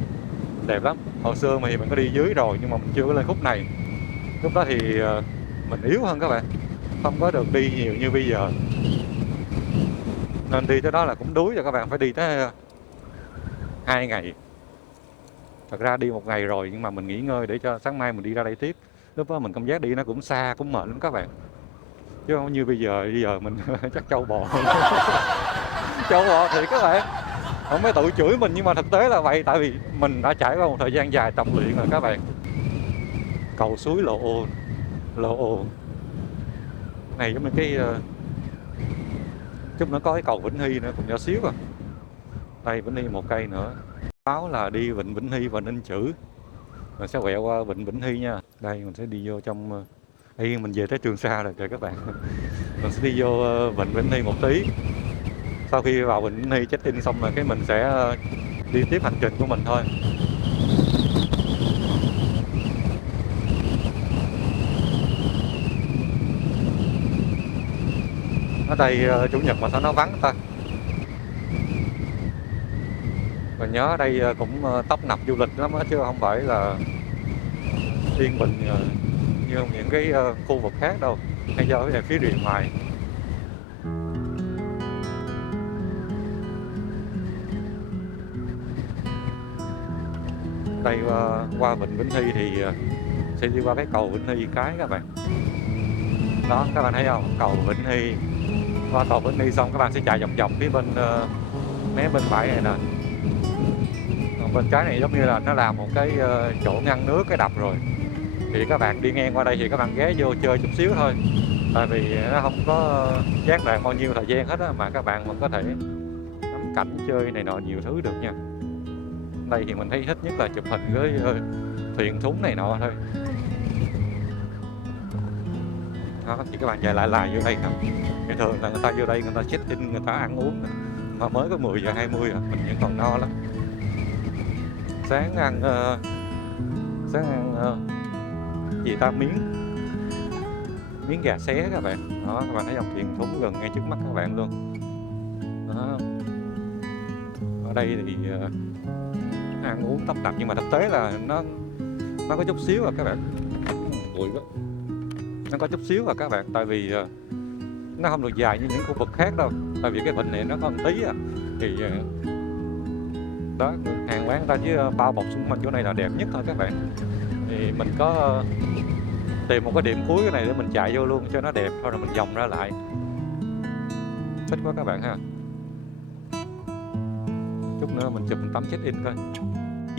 đẹp lắm. Hồi xưa thì mình có đi dưới rồi nhưng mà mình chưa có lên khúc này. Lúc đó thì mình yếu hơn các bạn, không có được đi nhiều như bây giờ. Nên đi tới đó là cũng đuối rồi các bạn, phải đi tới 2 ngày. Thật ra đi 1 ngày rồi nhưng mà mình nghỉ ngơi để cho sáng mai mình đi ra đây tiếp. Lúc đó mình cảm giác đi nó cũng xa, cũng mệt lắm các bạn. Chứ không như bây giờ mình chắc trâu bò. Trâu bò thì các bạn, không phải tự chửi mình nhưng mà thực tế là vậy. Tại vì mình đã trải qua một thời gian dài tập luyện rồi các bạn. Cầu suối Lộ Ồ này giống như cái chút nữa có cái cầu Vĩnh Hy nữa, cũng nhỏ xíu à. Đây Vĩnh Hy 1 cây nữa. Báo là đi vịnh Vĩnh Hy và Ninh Chữ. Mình sẽ quẹo qua vịnh Vĩnh Hy nha. Đây mình sẽ đi vô trong đây, mình về tới Trường Sa rồi kìa các bạn. Mình sẽ đi vô vịnh Vĩnh Hy một tí. Sau khi vào vịnh Vĩnh Hy check in xong rồi cái mình sẽ đi tiếp hành trình của mình thôi. Ở đây chủ nhật mà sao nó vắng ta. Mình nhớ ở đây cũng tấp nập du lịch lắm á, chứ không phải là yên bình như những cái khu vực khác đâu. Hay do cái phía rìa ngoài. Đây qua vịnh Vĩnh Hy thì sẽ đi qua cái cầu Vĩnh Hy cái các bạn. Đó các bạn thấy không, cầu Vĩnh Hy. Qua cầu Vĩnh Hy xong các bạn sẽ chạy vòng vòng phía bên mé bên phải này nè. Còn bên trái này giống như là nó làm một cái chỗ ngăn nước, cái đập rồi. Thì các bạn đi ngang qua đây thì các bạn ghé vô chơi chút xíu thôi. Tại vì nó không có gián đoạn bao nhiêu thời gian hết á, mà các bạn vẫn có thể ngắm cảnh chơi này nọ nhiều thứ được nha. Đây thì mình thấy thích nhất là chụp hình với thuyền thúng này nọ thôi. Đó, thì các bạn chạy lại vô đây nè. Thì thường là người ta vô đây người ta check in, người ta ăn uống nè. Mà mới có 10 giờ 20 à, mình vẫn còn no lắm. Sáng ăn gì ta, miếng gà xé các bạn. Đó, các bạn thấy dòng thuyền thúng gần ngay trước mắt các bạn luôn. Đó. Ở đây thì ăn uống tấp nập nhưng mà thực tế là nó có chút xíu à các bạn. Bụi quá. Nó có chút xíu à các bạn, tại vì nó không được dài như những khu vực khác đâu. Tại vì cái vịnh này nó có một tí à. Thì đó, hàng quán ta chứ bao bọc xung quanh chỗ này là đẹp nhất thôi các bạn. Thì mình có tìm một cái điểm cuối cái này để mình chạy vô luôn cho nó đẹp, thôi rồi mình vòng ra lại. Thích quá các bạn ha. Chút nữa mình chụp tấm check in coi.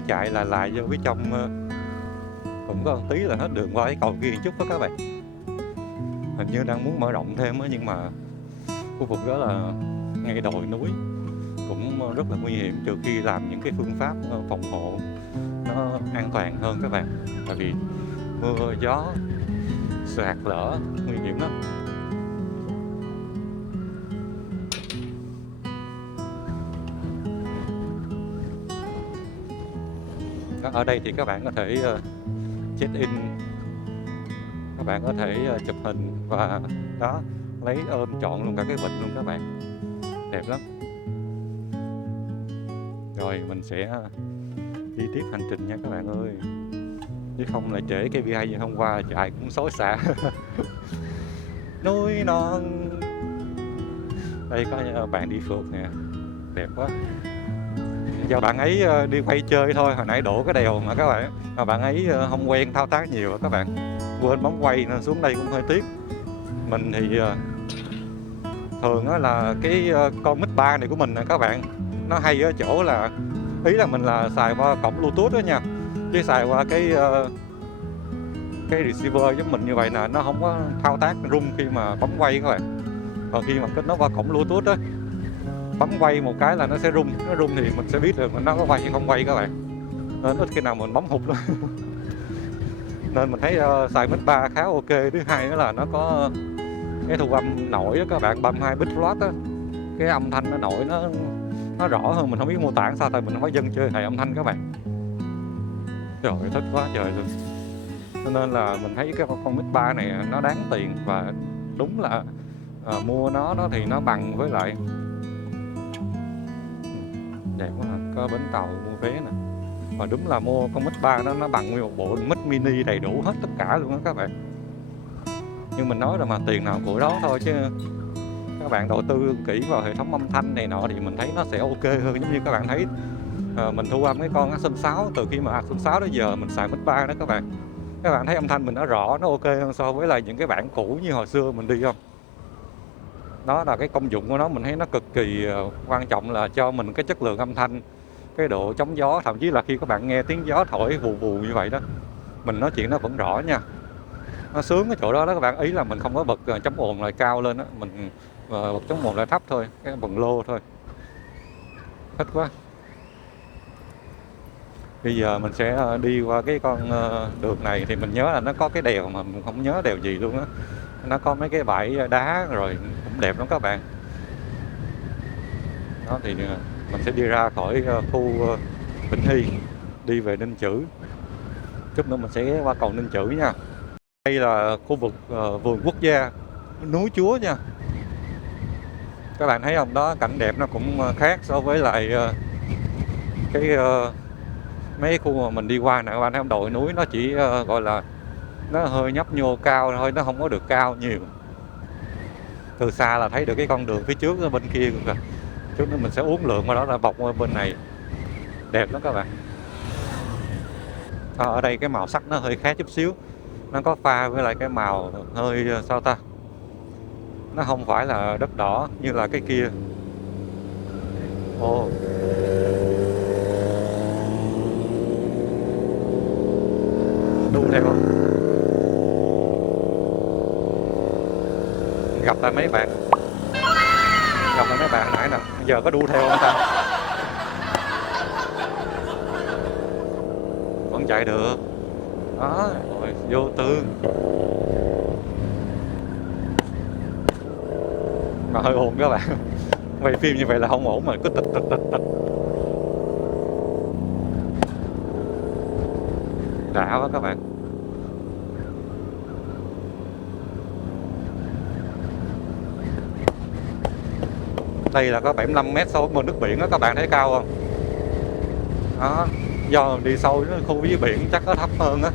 Chạy lại vô phía trong cũng có một tí là hết đường qua cái cầu kia chút đó các bạn. Hình như đang muốn mở rộng thêm á, nhưng mà khu vực đó là ngay đồi núi, cũng rất là nguy hiểm, trừ khi làm những cái phương pháp phòng hộ nó an toàn hơn các bạn. Tại vì mưa gió sạt lở nguy hiểm lắm. Ở đây thì các bạn có thể check in, các bạn có thể chụp hình và đó, lấy ôm trọn luôn cả cái vịnh luôn các bạn, đẹp lắm. Rồi mình sẽ đi tiếp hành trình nha các bạn ơi, chứ không lại trễ KPI như hôm qua chạy cũng xối xả. Núi non. Đây có bạn đi phượt nè, đẹp quá. Do bạn ấy đi quay chơi thôi, hồi nãy đổ cái đèo mà các bạn, mà bạn ấy không quen thao tác nhiều các bạn, quên bấm quay nên xuống đây cũng hơi tiếc. Mình thì thường á là cái con Mix 3 này của mình nè các bạn, nó hay ở chỗ là ý là mình là xài qua cổng Bluetooth đó nha, chứ xài qua cái receiver giống mình như vậy nè, nó không có thao tác rung khi mà bấm quay các bạn. Còn khi mà kết nối qua cổng Bluetooth á, bấm quay một cái là nó sẽ rung, nó rung thì mình sẽ biết được nó có quay hay không quay các bạn, nên ít khi nào mình bấm hụt lắm. Nên mình thấy xài Mix 3 khá ok. Thứ hai nữa là nó có cái thu âm nổi đó các bạn, 32 bit flat á, cái âm thanh nó nổi nó rõ hơn. Mình không biết mô tả sao, tại mình không có dân chơi hệ âm thanh các bạn. Trời ơi, thích quá trời luôn. Cho nên là mình thấy cái con Mix 3 này nó đáng tiền, và đúng là mua nó thì nó bằng với lại đẹp quá à. Có bến tàu mua vé nè, và đúng là mua con Mix 3 nó bằng nguyên một bộ Mix Mini đầy đủ hết tất cả luôn á các bạn. Nhưng mình nói là mà tiền nào của đó thôi, chứ các bạn đầu tư kỹ vào hệ thống âm thanh này nọ thì mình thấy nó sẽ ok hơn. Giống như các bạn thấy mình thu âm cái con Action 6, từ khi mà Action 6 đến giờ mình xài Mix 3 đó các bạn. Các bạn thấy âm thanh mình nó rõ, nó ok hơn so với lại những cái bản cũ như hồi xưa mình đi không? Đó là cái công dụng của nó, mình thấy nó cực kỳ quan trọng, là cho mình cái chất lượng âm thanh, cái độ chống gió, thậm chí là khi các bạn nghe tiếng gió thổi vù vù như vậy đó, mình nói chuyện nó vẫn rõ nha. Nó sướng cái chỗ đó đó các bạn. Ý là mình không có bật chống ồn lại cao lên á, mình bật chống ồn lại thấp thôi, cái bật lô thôi. Thích quá. Bây giờ mình sẽ đi qua cái con đường này, thì mình nhớ là nó có cái đèo mà mình không nhớ đèo gì luôn á. Nó có mấy cái bãi đá rồi cũng đẹp lắm các bạn. Đó thì mình sẽ đi ra khỏi khu Vĩnh Hy, đi về Ninh Chữ. Chút nữa mình sẽ ghé qua cầu Ninh Chữ nha. Đây là khu vực vườn quốc gia núi Chúa nha. Các bạn thấy không, đó cảnh đẹp nó cũng khác so với lại cái mấy khu mà mình đi qua nè. Các bạn thấy không, đồi núi nó chỉ gọi là nó hơi nhấp nhô cao thôi, nó không có được cao nhiều. Từ xa là thấy được cái con đường phía trước ở bên kia rồi. Chút nữa mình sẽ uốn lượn qua đó, là vòng qua bên này. Đẹp lắm các bạn. Ở đây cái màu sắc nó hơi khác chút xíu, nó có pha với lại cái màu hơi sao ta, nó không phải là đất đỏ như là cái kia. Ồ, đu theo không? Gặp lại mấy bạn nãy nè, giờ có đu theo không ta? Vẫn chạy được đó. Rồi vô tư mà hơi ồn các bạn. Quay phim như vậy là không ổn, mà cứ tịch. Đã quá các bạn. Đây là có 75 mét so với mực nước biển đó, các bạn thấy cao không? Đó, do đi sâu đến khu dưới biển chắc nó thấp hơn á.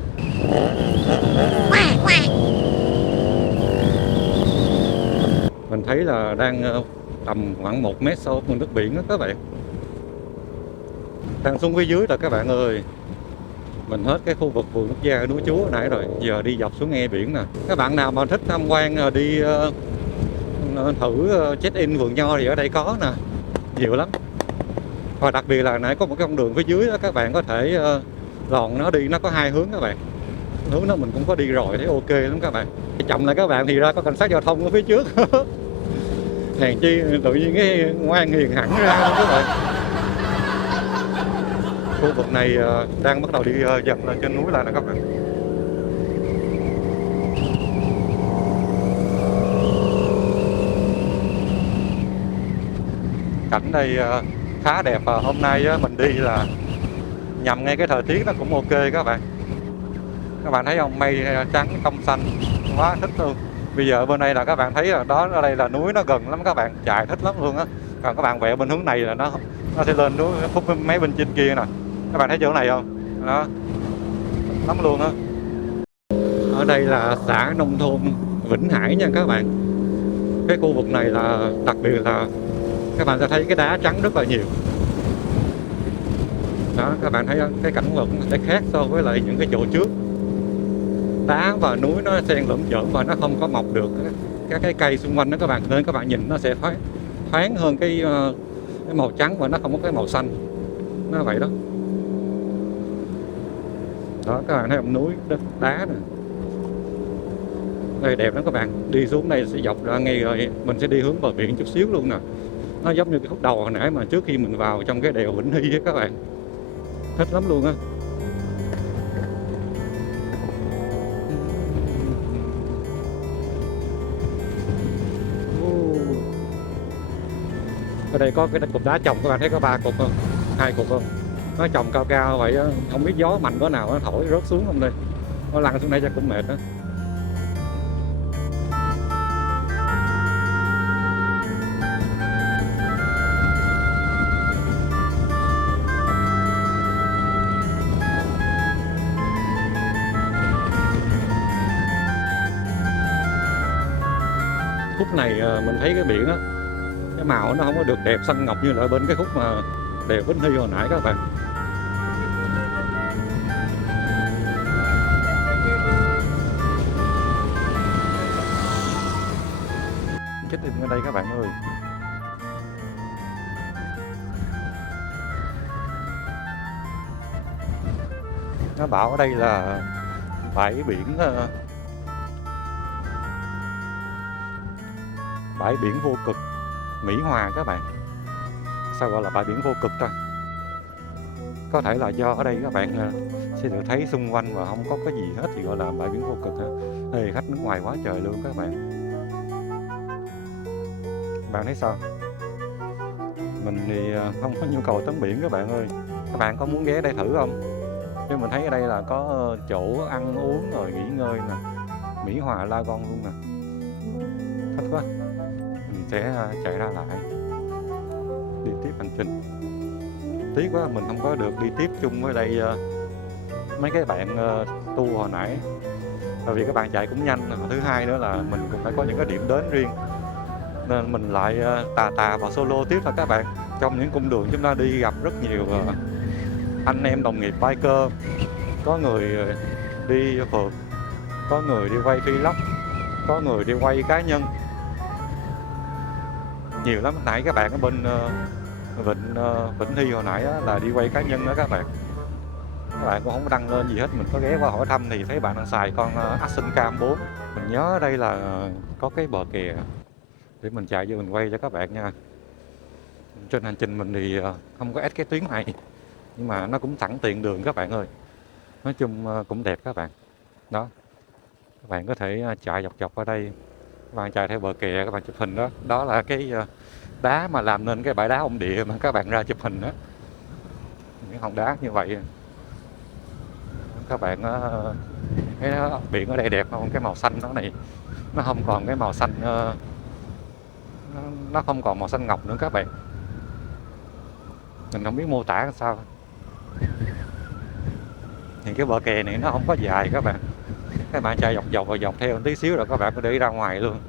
Mình thấy là đang tầm khoảng 1 mét so với mực nước biển đó các bạn. Đang xuống phía dưới rồi các bạn ơi. Mình hết cái khu vực vườn quốc gia núi Chúa hồi nãy rồi, giờ đi dọc xuống nghe biển nè. Các bạn nào mà thích tham quan đi thử check-in vườn nho thì ở đây có nè, nhiều lắm. Và đặc biệt là nãy có một cái con đường phía dưới đó, các bạn có thể lòn nó đi, nó có hai hướng các bạn. Hướng đó mình cũng có đi rồi, thấy ok lắm các bạn. Chậm lại các bạn thì ra có cảnh sát giao thông ở phía trước. Hèn chi tự nhiên cái ngoan hiền hẳn ra luôn các bạn. Khu vực này đang bắt đầu đi dần lên trên núi lại nè các bạn. Cảnh đây khá đẹp, và hôm nay mình đi là nhằm ngay cái thời tiết nó cũng ok các bạn. Các bạn thấy không, mây trắng trong xanh quá thích luôn. Bây giờ bên đây là các bạn thấy là đó, ở đây là núi nó gần lắm các bạn, chạy thích lắm luôn á. Còn các bạn quẹo bên hướng này là nó sẽ lên núi khúc mấy bên trên kia nè. Các bạn thấy chỗ này không? Đó, lắm luôn á. Ở đây là xã nông thôn Vĩnh Hải nha các bạn. Cái khu vực này là đặc biệt là các bạn sẽ thấy cái đá trắng rất là nhiều. Đó, các bạn thấy cái cảnh vật nó sẽ khác so với lại những cái chỗ trước. Đá và núi nó xen lẫn chởn và nó không có mọc được các cái cây xung quanh đó các bạn, nên các bạn nhìn nó sẽ thoáng hơn cái màu trắng và nó không có cái màu xanh, nó vậy đó. Đó các bạn thấy không, núi đất đá nè, đây đẹp lắm các bạn. Đi xuống đây sẽ dọc ra ngay rồi mình sẽ đi hướng bờ biển chút xíu luôn nè. Nó giống như cái khúc đầu hồi nãy mà trước khi mình vào trong cái đèo Vĩnh Hy á các bạn, thích lắm luôn á. Ở đây có cái cục đá chồng, các bạn thấy có 3 cục không, 2 cục không, nó chồng cao cao vậy á, không biết gió mạnh cỡ nào nó thổi rớt xuống không đây, nó lăn xuống đây chắc cũng mệt đó. Khúc này mình thấy cái biển á, cái màu nó không có được đẹp xanh ngọc như là bên cái khúc mà đèo Vĩnh Hy hồi nãy các bạn. Chết in ở đây các bạn ơi. Nó bảo ở đây là bãi biển bãi biển vô cực Mỹ Hòa các bạn. Sao gọi là bãi biển vô cực ta? Có thể là do ở đây các bạn sẽ được thấy xung quanh và không có cái gì hết thì gọi là bãi biển vô cực ha. Ê, khách nước ngoài quá trời luôn các bạn. Bạn thấy sao? Mình thì không có nhu cầu tắm biển các bạn ơi. Các bạn có muốn ghé đây thử không? Chứ mình thấy ở đây là có chỗ ăn uống rồi nghỉ ngơi nè, Mỹ Hòa Lagon luôn nè. Thích quá. Mình sẽ chạy ra lại đi tiếp hành trình. Tiếc quá mình không có được đi tiếp chung với đây mấy cái bạn tu hồi nãy. Tại vì các bạn chạy cũng nhanh, thứ hai nữa là mình cũng phải có những cái điểm đến riêng, nên mình lại tà vào solo tiếp thôi các bạn. Trong những cung đường chúng ta đi gặp rất nhiều anh em đồng nghiệp biker, có người đi phượt, có người đi quay vlog, có người đi quay cá nhân, nhiều lắm. Nãy các bạn ở bên Vĩnh Hy hồi nãy là đi quay cá nhân đó các bạn. Các bạn cũng không có đăng lên gì hết, mình có ghé qua hỏi thăm thì thấy bạn đang xài con Action Cam 4. Mình nhớ ở đây là có cái bờ kè để mình chạy vô mình quay cho các bạn nha. Trên hành trình mình thì không có ép cái tuyến này, nhưng mà nó cũng sẵn tiện đường các bạn ơi. Nói chung cũng đẹp các bạn. Đó, các bạn có thể chạy dọc dọc ở đây, các bạn chạy theo bờ kè, các bạn chụp hình đó. Đó là cái đá mà làm nên cái bãi đá ông địa mà các bạn ra chụp hình đó. Những hòn đá như vậy các bạn cái biển ở đây đẹp không? Cái màu xanh nó này nó không còn cái màu xanh nó không còn màu xanh ngọc nữa các bạn. Mình không biết mô tả làm sao. Thì cái bờ kè này nó không có dài các bạn. Các bạn chạy dọc và dọc theo một tí xíu rồi các bạn có để ra ngoài luôn.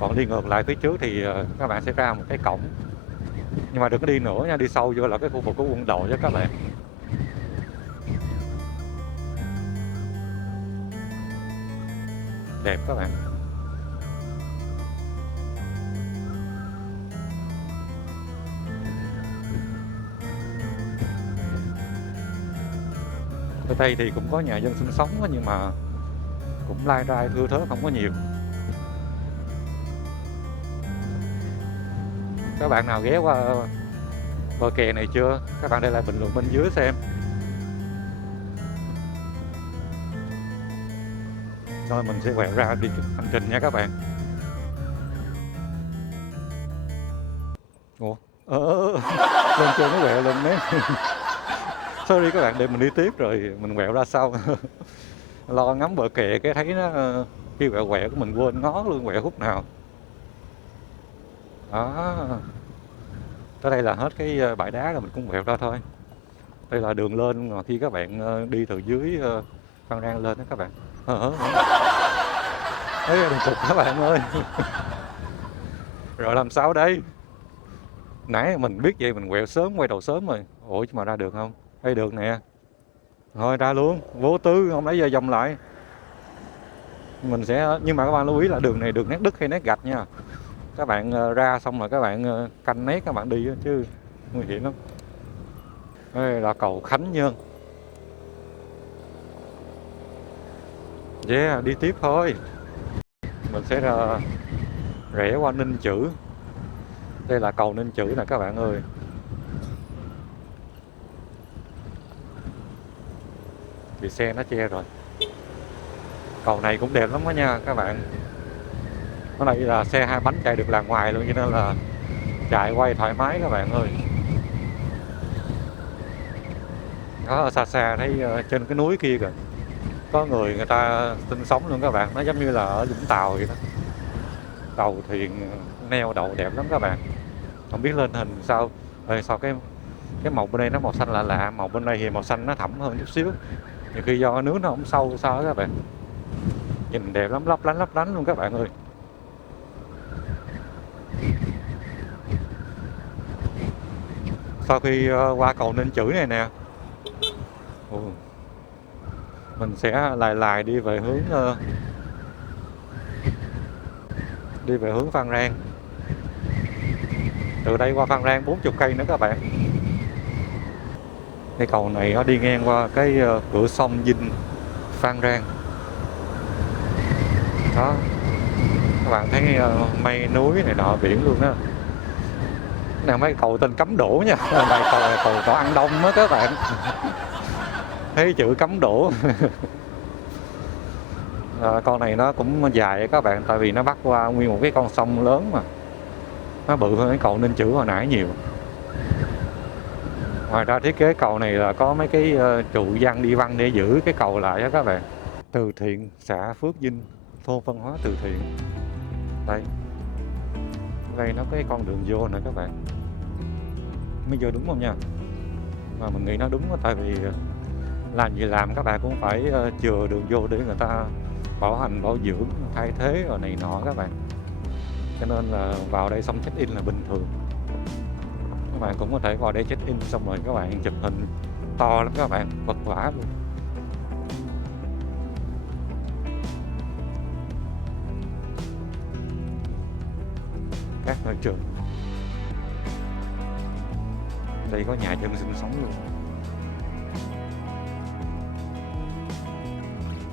Còn đi ngược lại phía trước thì các bạn sẽ ra một cái cổng. Nhưng mà đừng có đi nữa nha, đi sâu vô là cái khu vực của quân đội cho các bạn. Đẹp các bạn. Ở đây thì cũng có nhà dân sinh sống đó, nhưng mà cũng lai rai thưa thớt, không có nhiều. Các bạn nào ghé qua bờ kè này chưa? Các bạn để lại bình luận bên dưới xem. Rồi mình sẽ quẹo ra đi hành trình nha các bạn. Ủa? Lên trên nó quẹo lên đấy. Sorry các bạn, để mình đi tiếp rồi mình quẹo ra sau. Lo ngắm bờ kè cái thấy nó khi quẹo quẹo của mình quên ngó luôn quẹo khúc nào. Đó. Tới đây là hết cái bãi đá rồi mình cũng quẹo ra thôi. Đây là đường lên mà khi các bạn đi từ dưới Phan Rang lên đó các bạn. Đấy là đường cục các bạn ơi. Rồi làm sao đây? Nãy mình biết vậy mình quẹo sớm, quay đầu sớm rồi. Ủa chứ mà ra được không? Đây được nè. Thôi ra luôn, vô tư, không lấy giờ vòng lại. Mình sẽ, nhưng mà các bạn lưu ý là đường này đường nét đất hay nét gạch nha. Các bạn ra xong rồi các bạn canh nét các bạn đi chứ nguy hiểm lắm. Đây là cầu Khánh Nhân. Yeah, đi tiếp thôi. Mình sẽ rẽ qua Ninh Chữ. Đây là cầu Ninh Chữ nè các bạn ơi. Thì xe nó che rồi. Cầu này cũng đẹp lắm đó nha các bạn. Ở đây là xe hai bánh chạy được làn ngoài luôn, cho nên là chạy quay thoải mái các bạn ơi. Đó, ở xa xa thấy trên cái núi kia kìa, có người ta sinh sống luôn các bạn. Nó giống như là ở Vũng Tàu vậy đó. Tàu thuyền neo đậu đẹp lắm các bạn. Không biết lên hình sao. Sao cái màu bên đây nó màu xanh lạ lạ, màu bên đây thì màu xanh nó thẫm hơn chút xíu. Nhiều khi do nước nó không sâu sao đó các bạn. Nhìn đẹp lắm, lấp lánh luôn các bạn ơi. Sau khi qua cầu Ninh Chữ này nè, mình sẽ lại đi về hướng Phan Rang. Từ đây qua Phan Rang 40 cây nữa các bạn. Cái cầu này nó đi ngang qua cái cửa sông Vinh Phan Rang. Đó, các bạn thấy mây núi này nọ biển luôn đó. Này mấy cầu tên Cấm Đổ nha. Đây cầu ăn đông đó các bạn. Thấy chữ Cấm Đổ. Con này nó cũng dài các bạn, tại vì nó bắt qua nguyên một cái con sông lớn mà. Nó bự hơn cái cầu Ninh Chữ hồi nãy nhiều. Ngoài ra thiết kế cầu này là có mấy cái trụ văn đi văn để giữ cái cầu lại đó các bạn. Từ thiện xã Phước Vinh, thôn văn hóa từ thiện. Đây nó có cái con đường vô nè các bạn. Bây giờ đúng không nha? Mà mình nghĩ nó đúng đó, tại vì làm gì làm các bạn cũng phải chừa đường vô để người ta bảo hành bảo dưỡng thay thế rồi này nọ các bạn. Cho nên là vào đây xong check in là bình thường. Các bạn cũng có thể vào đây check in xong rồi các bạn chụp hình to lắm các bạn, vật vã luôn. Các nơi trường. Đây có nhà dân sinh sống luôn.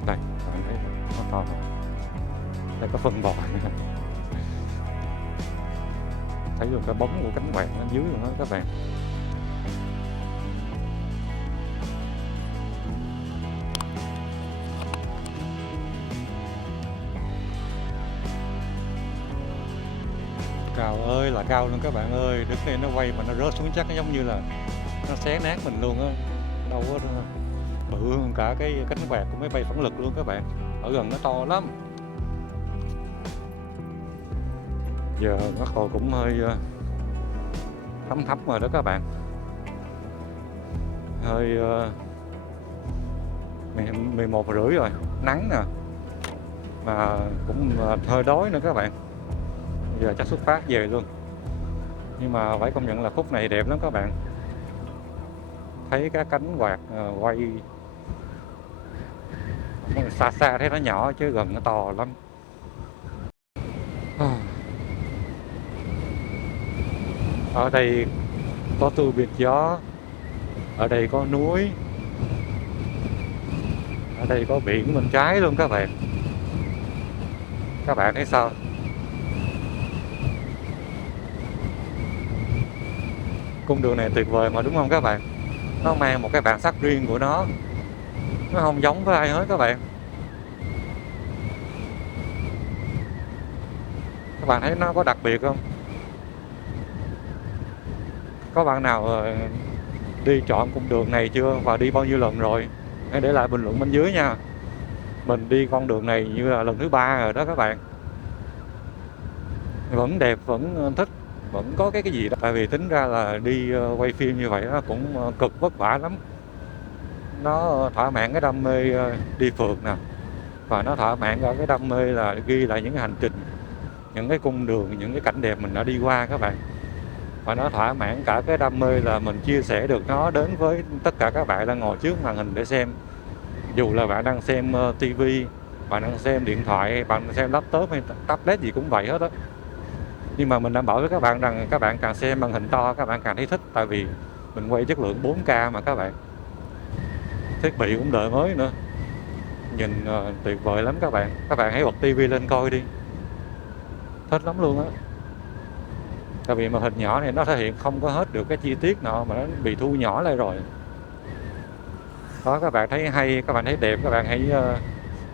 Đây, bạn thấy nó to rồi. Đây có phân bò. Thấy luôn cái bóng của cánh quạt ở dưới luôn đó các bạn. Cao ơi là cao luôn các bạn ơi. Đứng đây nó quay mà nó rớt xuống chắc nó giống như là nó xé nát mình luôn á. Đâu có bự hơn cả cái cánh quạt của máy bay phản lực luôn các bạn. Ở gần nó to lắm. Giờ bắt đầu cũng hơi thấm rồi đó các bạn. Hơi 11:30 rồi, nắng nè. Mà cũng hơi đói nữa các bạn. Giờ chắc xuất phát về luôn. Nhưng mà phải công nhận là khúc này đẹp lắm các bạn. Thấy cái cánh quạt quay xa xa thấy nó nhỏ chứ gần nó to lắm. Ở đây có tua biệt gió. Ở đây có núi. Ở đây có biển bên trái luôn các bạn. Các bạn thấy sao? Cung đường này tuyệt vời mà đúng không các bạn? Nó mang một cái bản sắc riêng của nó. Nó không giống với ai hết các bạn. Các bạn thấy nó có đặc biệt không? Có bạn nào đi chọn cung đường này chưa và đi bao nhiêu lần rồi? Hãy để lại bình luận bên dưới nha. Mình đi con đường này như là lần thứ 3 rồi đó các bạn. Vẫn đẹp, vẫn thích, vẫn có cái gì đó. Tại vì tính ra là đi quay phim như vậy nó cũng cực vất vả lắm. Nó thỏa mãn cái đam mê đi phượt nè. Và nó thỏa mãn cả cái đam mê là ghi lại những hành trình, những cái cung đường, những cái cảnh đẹp mình đã đi qua các bạn. Và nó thỏa mãn cả cái đam mê là mình chia sẻ được nó đến với tất cả các bạn đang ngồi trước màn hình để xem. Dù là bạn đang xem TV bạn đang xem điện thoại, bạn đang xem laptop hay tablet gì cũng vậy hết á. Nhưng mà mình đảm bảo với các bạn rằng các bạn càng xem màn hình to các bạn càng thấy thích, tại vì mình quay chất lượng 4K mà các bạn. Thiết bị cũng đời mới nữa, nhìn tuyệt vời lắm các bạn. Các bạn hãy bật tivi lên coi đi, thích lắm luôn á. Tại vì màn hình nhỏ này nó thể hiện không có hết được cái chi tiết nào mà nó bị thu nhỏ lại rồi. Đó, các bạn thấy hay, các bạn thấy đẹp, các bạn hãy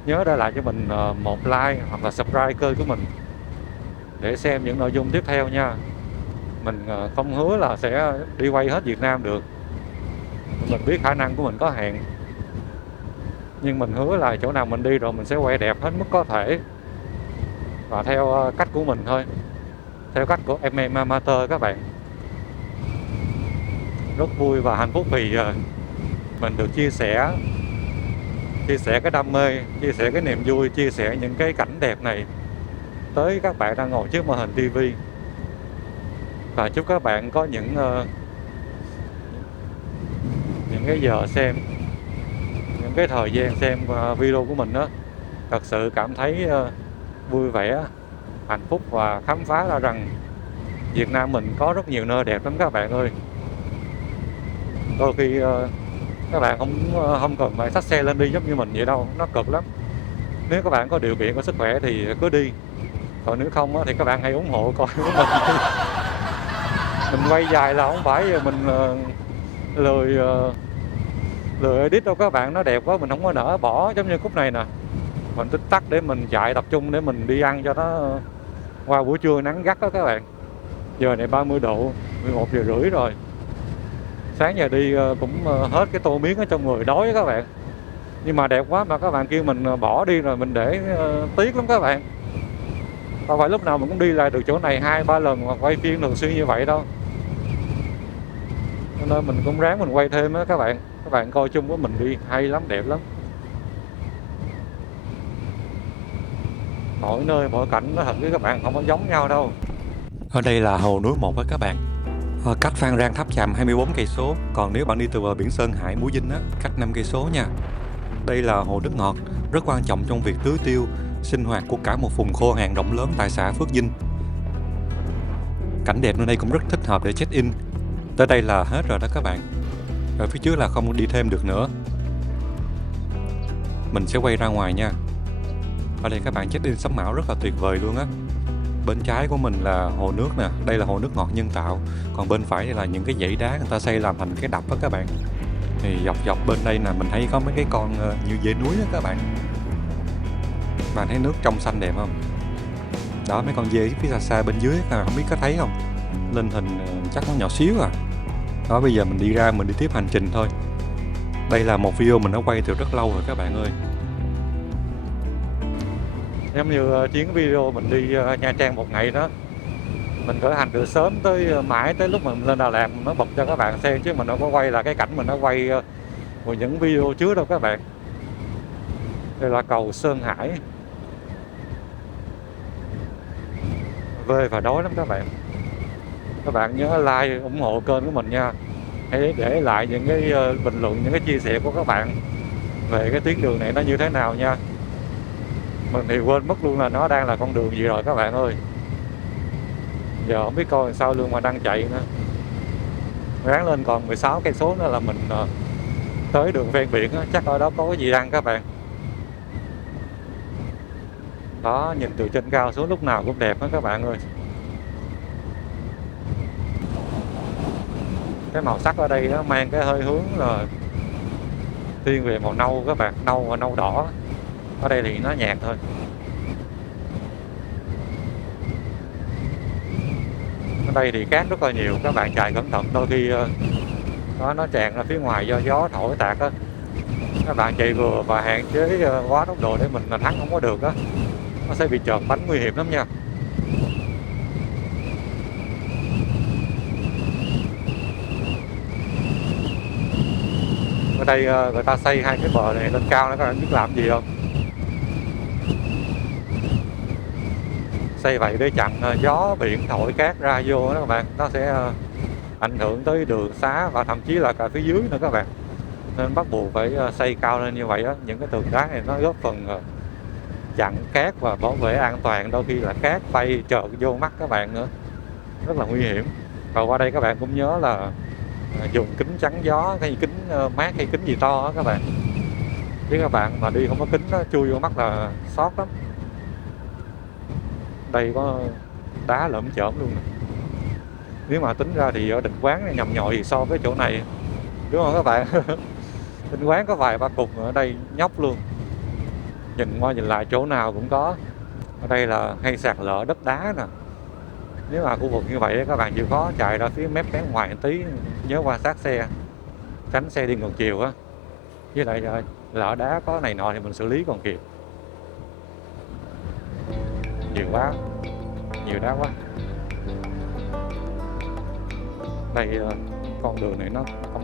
nhớ để lại cho mình một like hoặc là subscribe kênh của mình để xem những nội dung tiếp theo nha. Mình không hứa là sẽ đi quay hết Việt Nam được, mình biết khả năng của mình có hạn, nhưng mình hứa là chỗ nào mình đi rồi mình sẽ quay đẹp hết mức có thể và theo cách của mình thôi, theo cách của em amateur các bạn. Rất vui và hạnh phúc vì mình được chia sẻ cái đam mê, chia sẻ cái niềm vui, chia sẻ những cái cảnh đẹp này tới các bạn đang ngồi trước màn hình tivi. Và chúc các bạn có những cái giờ xem, những cái thời gian xem video của mình đó thật sự cảm thấy vui vẻ, hạnh phúc và khám phá ra rằng Việt Nam mình có rất nhiều nơi đẹp lắm các bạn ơi. Đôi khi các bạn không cần phải xách xe lên đi giống như mình vậy đâu, nó cực lắm. Nếu các bạn có điều kiện, có sức khỏe thì cứ đi, còn nếu không thì các bạn hãy ủng hộ coi của mình. Mình quay dài là không phải mình lười edit đâu các bạn, nó đẹp quá mình không có nỡ bỏ. Giống như khúc này nè, mình tích tắc để mình chạy tập trung để mình đi ăn cho nó qua buổi trưa nắng gắt đó các bạn. Giờ này 30 độ, 11 giờ rưỡi rồi. Sáng giờ đi cũng hết cái tô miếng ở trong người, đói đó các bạn. Nhưng mà đẹp quá mà các bạn kêu mình bỏ đi rồi mình để tiếc lắm các bạn. Không phải lúc nào mình cũng đi lại được chỗ này 2-3 lần hoặc quay phim thường xuyên như vậy đâu. Cho nên mình cũng ráng mình quay thêm á các bạn. Các bạn coi chung với mình đi, hay lắm, đẹp lắm. Mỗi nơi, mỗi cảnh nó thật với các bạn không có giống nhau đâu. Ở đây là Hồ Núi 1 á các bạn. Cách Phan Rang Tháp Chàm 24 cây số, còn nếu bạn đi từ bờ biển Sơn Hải, Mũi Dinh á, cách 5 cây số nha. Đây là hồ nước ngọt, rất quan trọng trong việc tưới tiêu, sinh hoạt của cả một vùng khô hạn rộng lớn tại xã Phước Dinh. Cảnh đẹp nơi đây cũng rất thích hợp để check-in. Tới đây là hết rồi đó các bạn. Ở phía trước là không đi thêm được nữa. Mình sẽ quay ra ngoài nha. Ở đây các bạn check-in sống ảo rất là tuyệt vời luôn á. Bên trái của mình là hồ nước nè, đây là hồ nước ngọt nhân tạo. Còn bên phải đây là những cái dãy đá người ta xây làm thành cái đập đó các bạn. Thì dọc bên đây nè mình thấy có mấy cái con như dê núi đó các bạn. Bạn thấy nước trong xanh đẹp không? Đó, mấy con dê phía xa xa bên dưới không biết có thấy không? Lên hình chắc nó nhỏ xíu à. Đó, bây giờ mình đi ra mình đi tiếp hành trình thôi. Đây là một video mình đã quay từ rất lâu rồi các bạn ơi. Giống như chuyến video mình đi Nha Trang một ngày đó, mình khởi hành từ sớm tới mãi tới lúc mình lên Đà Lạt mình mới bật cho các bạn xem, chứ mình đâu có quay là cái cảnh mình đã quay của những video trước đâu các bạn. Đây là cầu Sơn Hải. Về và đói lắm các bạn. Các bạn nhớ like ủng hộ kênh của mình nha. Hãy để lại những cái bình luận, những cái chia sẻ của các bạn về cái tuyến đường này nó như thế nào nha. Mình thì quên mất luôn là nó đang là con đường gì rồi các bạn ơi. Giờ không biết coi sao luôn mà đang chạy nữa. Ráng lên còn 16 cây số nữa là mình tới đường ven biển á, chắc ở đó có cái gì ăn các bạn. Đó, nhìn từ trên cao xuống lúc nào cũng đẹp hết các bạn ơi. Cái màu sắc ở đây nó mang cái hơi hướng là thiên về màu nâu các bạn, nâu và nâu đỏ. Ở đây thì nó nhạt thôi. Ở đây thì cát rất là nhiều, các bạn chạy cẩn thận, đôi khi nó tràn ra phía ngoài do gió thổi tạt á. Các bạn chạy vừa và hạn chế quá tốc độ để mình thắng không có được á, nó sẽ bị trợn bánh nguy hiểm lắm nha. Ở đây người ta xây hai cái bờ này lên cao đó, các bạn biết làm gì không? Xây vậy để chặn gió biển thổi cát ra vô đó các bạn, nó sẽ ảnh hưởng tới đường xá và thậm chí là cả phía dưới nữa các bạn. Nên bắt buộc phải xây cao lên như vậy á. Những cái tường đá này nó góp phần chặn cát và bảo vệ an toàn, đôi khi là cát bay trợt vô mắt các bạn nữa, rất là nguy hiểm. Và qua đây các bạn cũng nhớ là dùng kính chắn gió hay kính mát hay kính gì to á các bạn, chứ các bạn mà đi không có kính đó, chui vô mắt là sót lắm. Đây có đá lởm chởm luôn nè. Nếu mà tính ra thì ở Định Quán nhầm nhội thì so với chỗ này, đúng không các bạn? Định Quán có vài ba cục, ở đây nhóc luôn, nhìn qua nhìn lại chỗ nào cũng có. Ở đây là hay sạt lở đất đá nè. Nếu mà khu vực như vậy các bạn chịu khó chạy ra phía mép cán ngoài một tí, nhớ quan sát xe, tránh xe đi ngược chiều á. Với lại lỡ đá có này nọ thì mình xử lý còn kịp. Nhiều quá, nhiều đá quá. Đây con đường này nó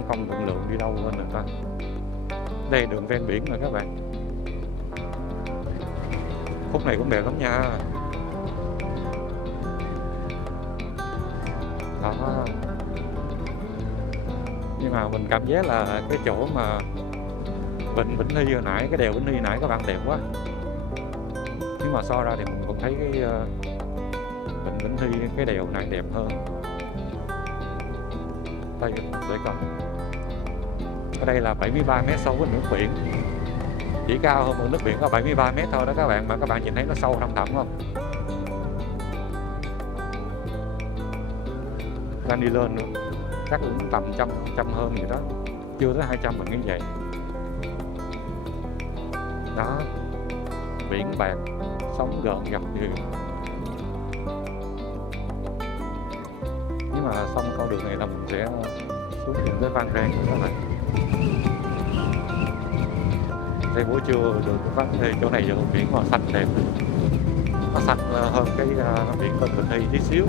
không lượng lượng đi đâu bên nữa ta. Đây đường ven biển rồi các bạn. Khúc này cũng đẹp lắm nha. Đó. Nhưng mà mình cảm giác là cái chỗ mà Vịnh Hy hồi nãy, cái đèo Vĩnh Hy hồi nãy các bạn đẹp quá. Nhưng mà so ra thì mình cũng thấy cái Vịnh Hy, cái đèo này đẹp hơn. Đây, để coi. Ở đây là 73 m sâu với nước biển. Chỉ cao hơn mực nước biển có 73 m thôi đó các bạn, mà các bạn nhìn thấy nó sâu thăm thẳm không? Đang đi lên nữa, chắc cũng tầm trăm hơn gì đó, chưa tới 200 mình nghĩ vậy. Đó, biển bạc, sóng gợn gặp nhiều. Nhưng mà xong con đường này là mình sẽ xuống những cái Phan Rang nữa các bạn. Đây buổi trưa đường vắng thì chỗ này giờ biển màu xanh đẹp, nó xanh hơn cái biển bên Vĩnh Hy tí xíu.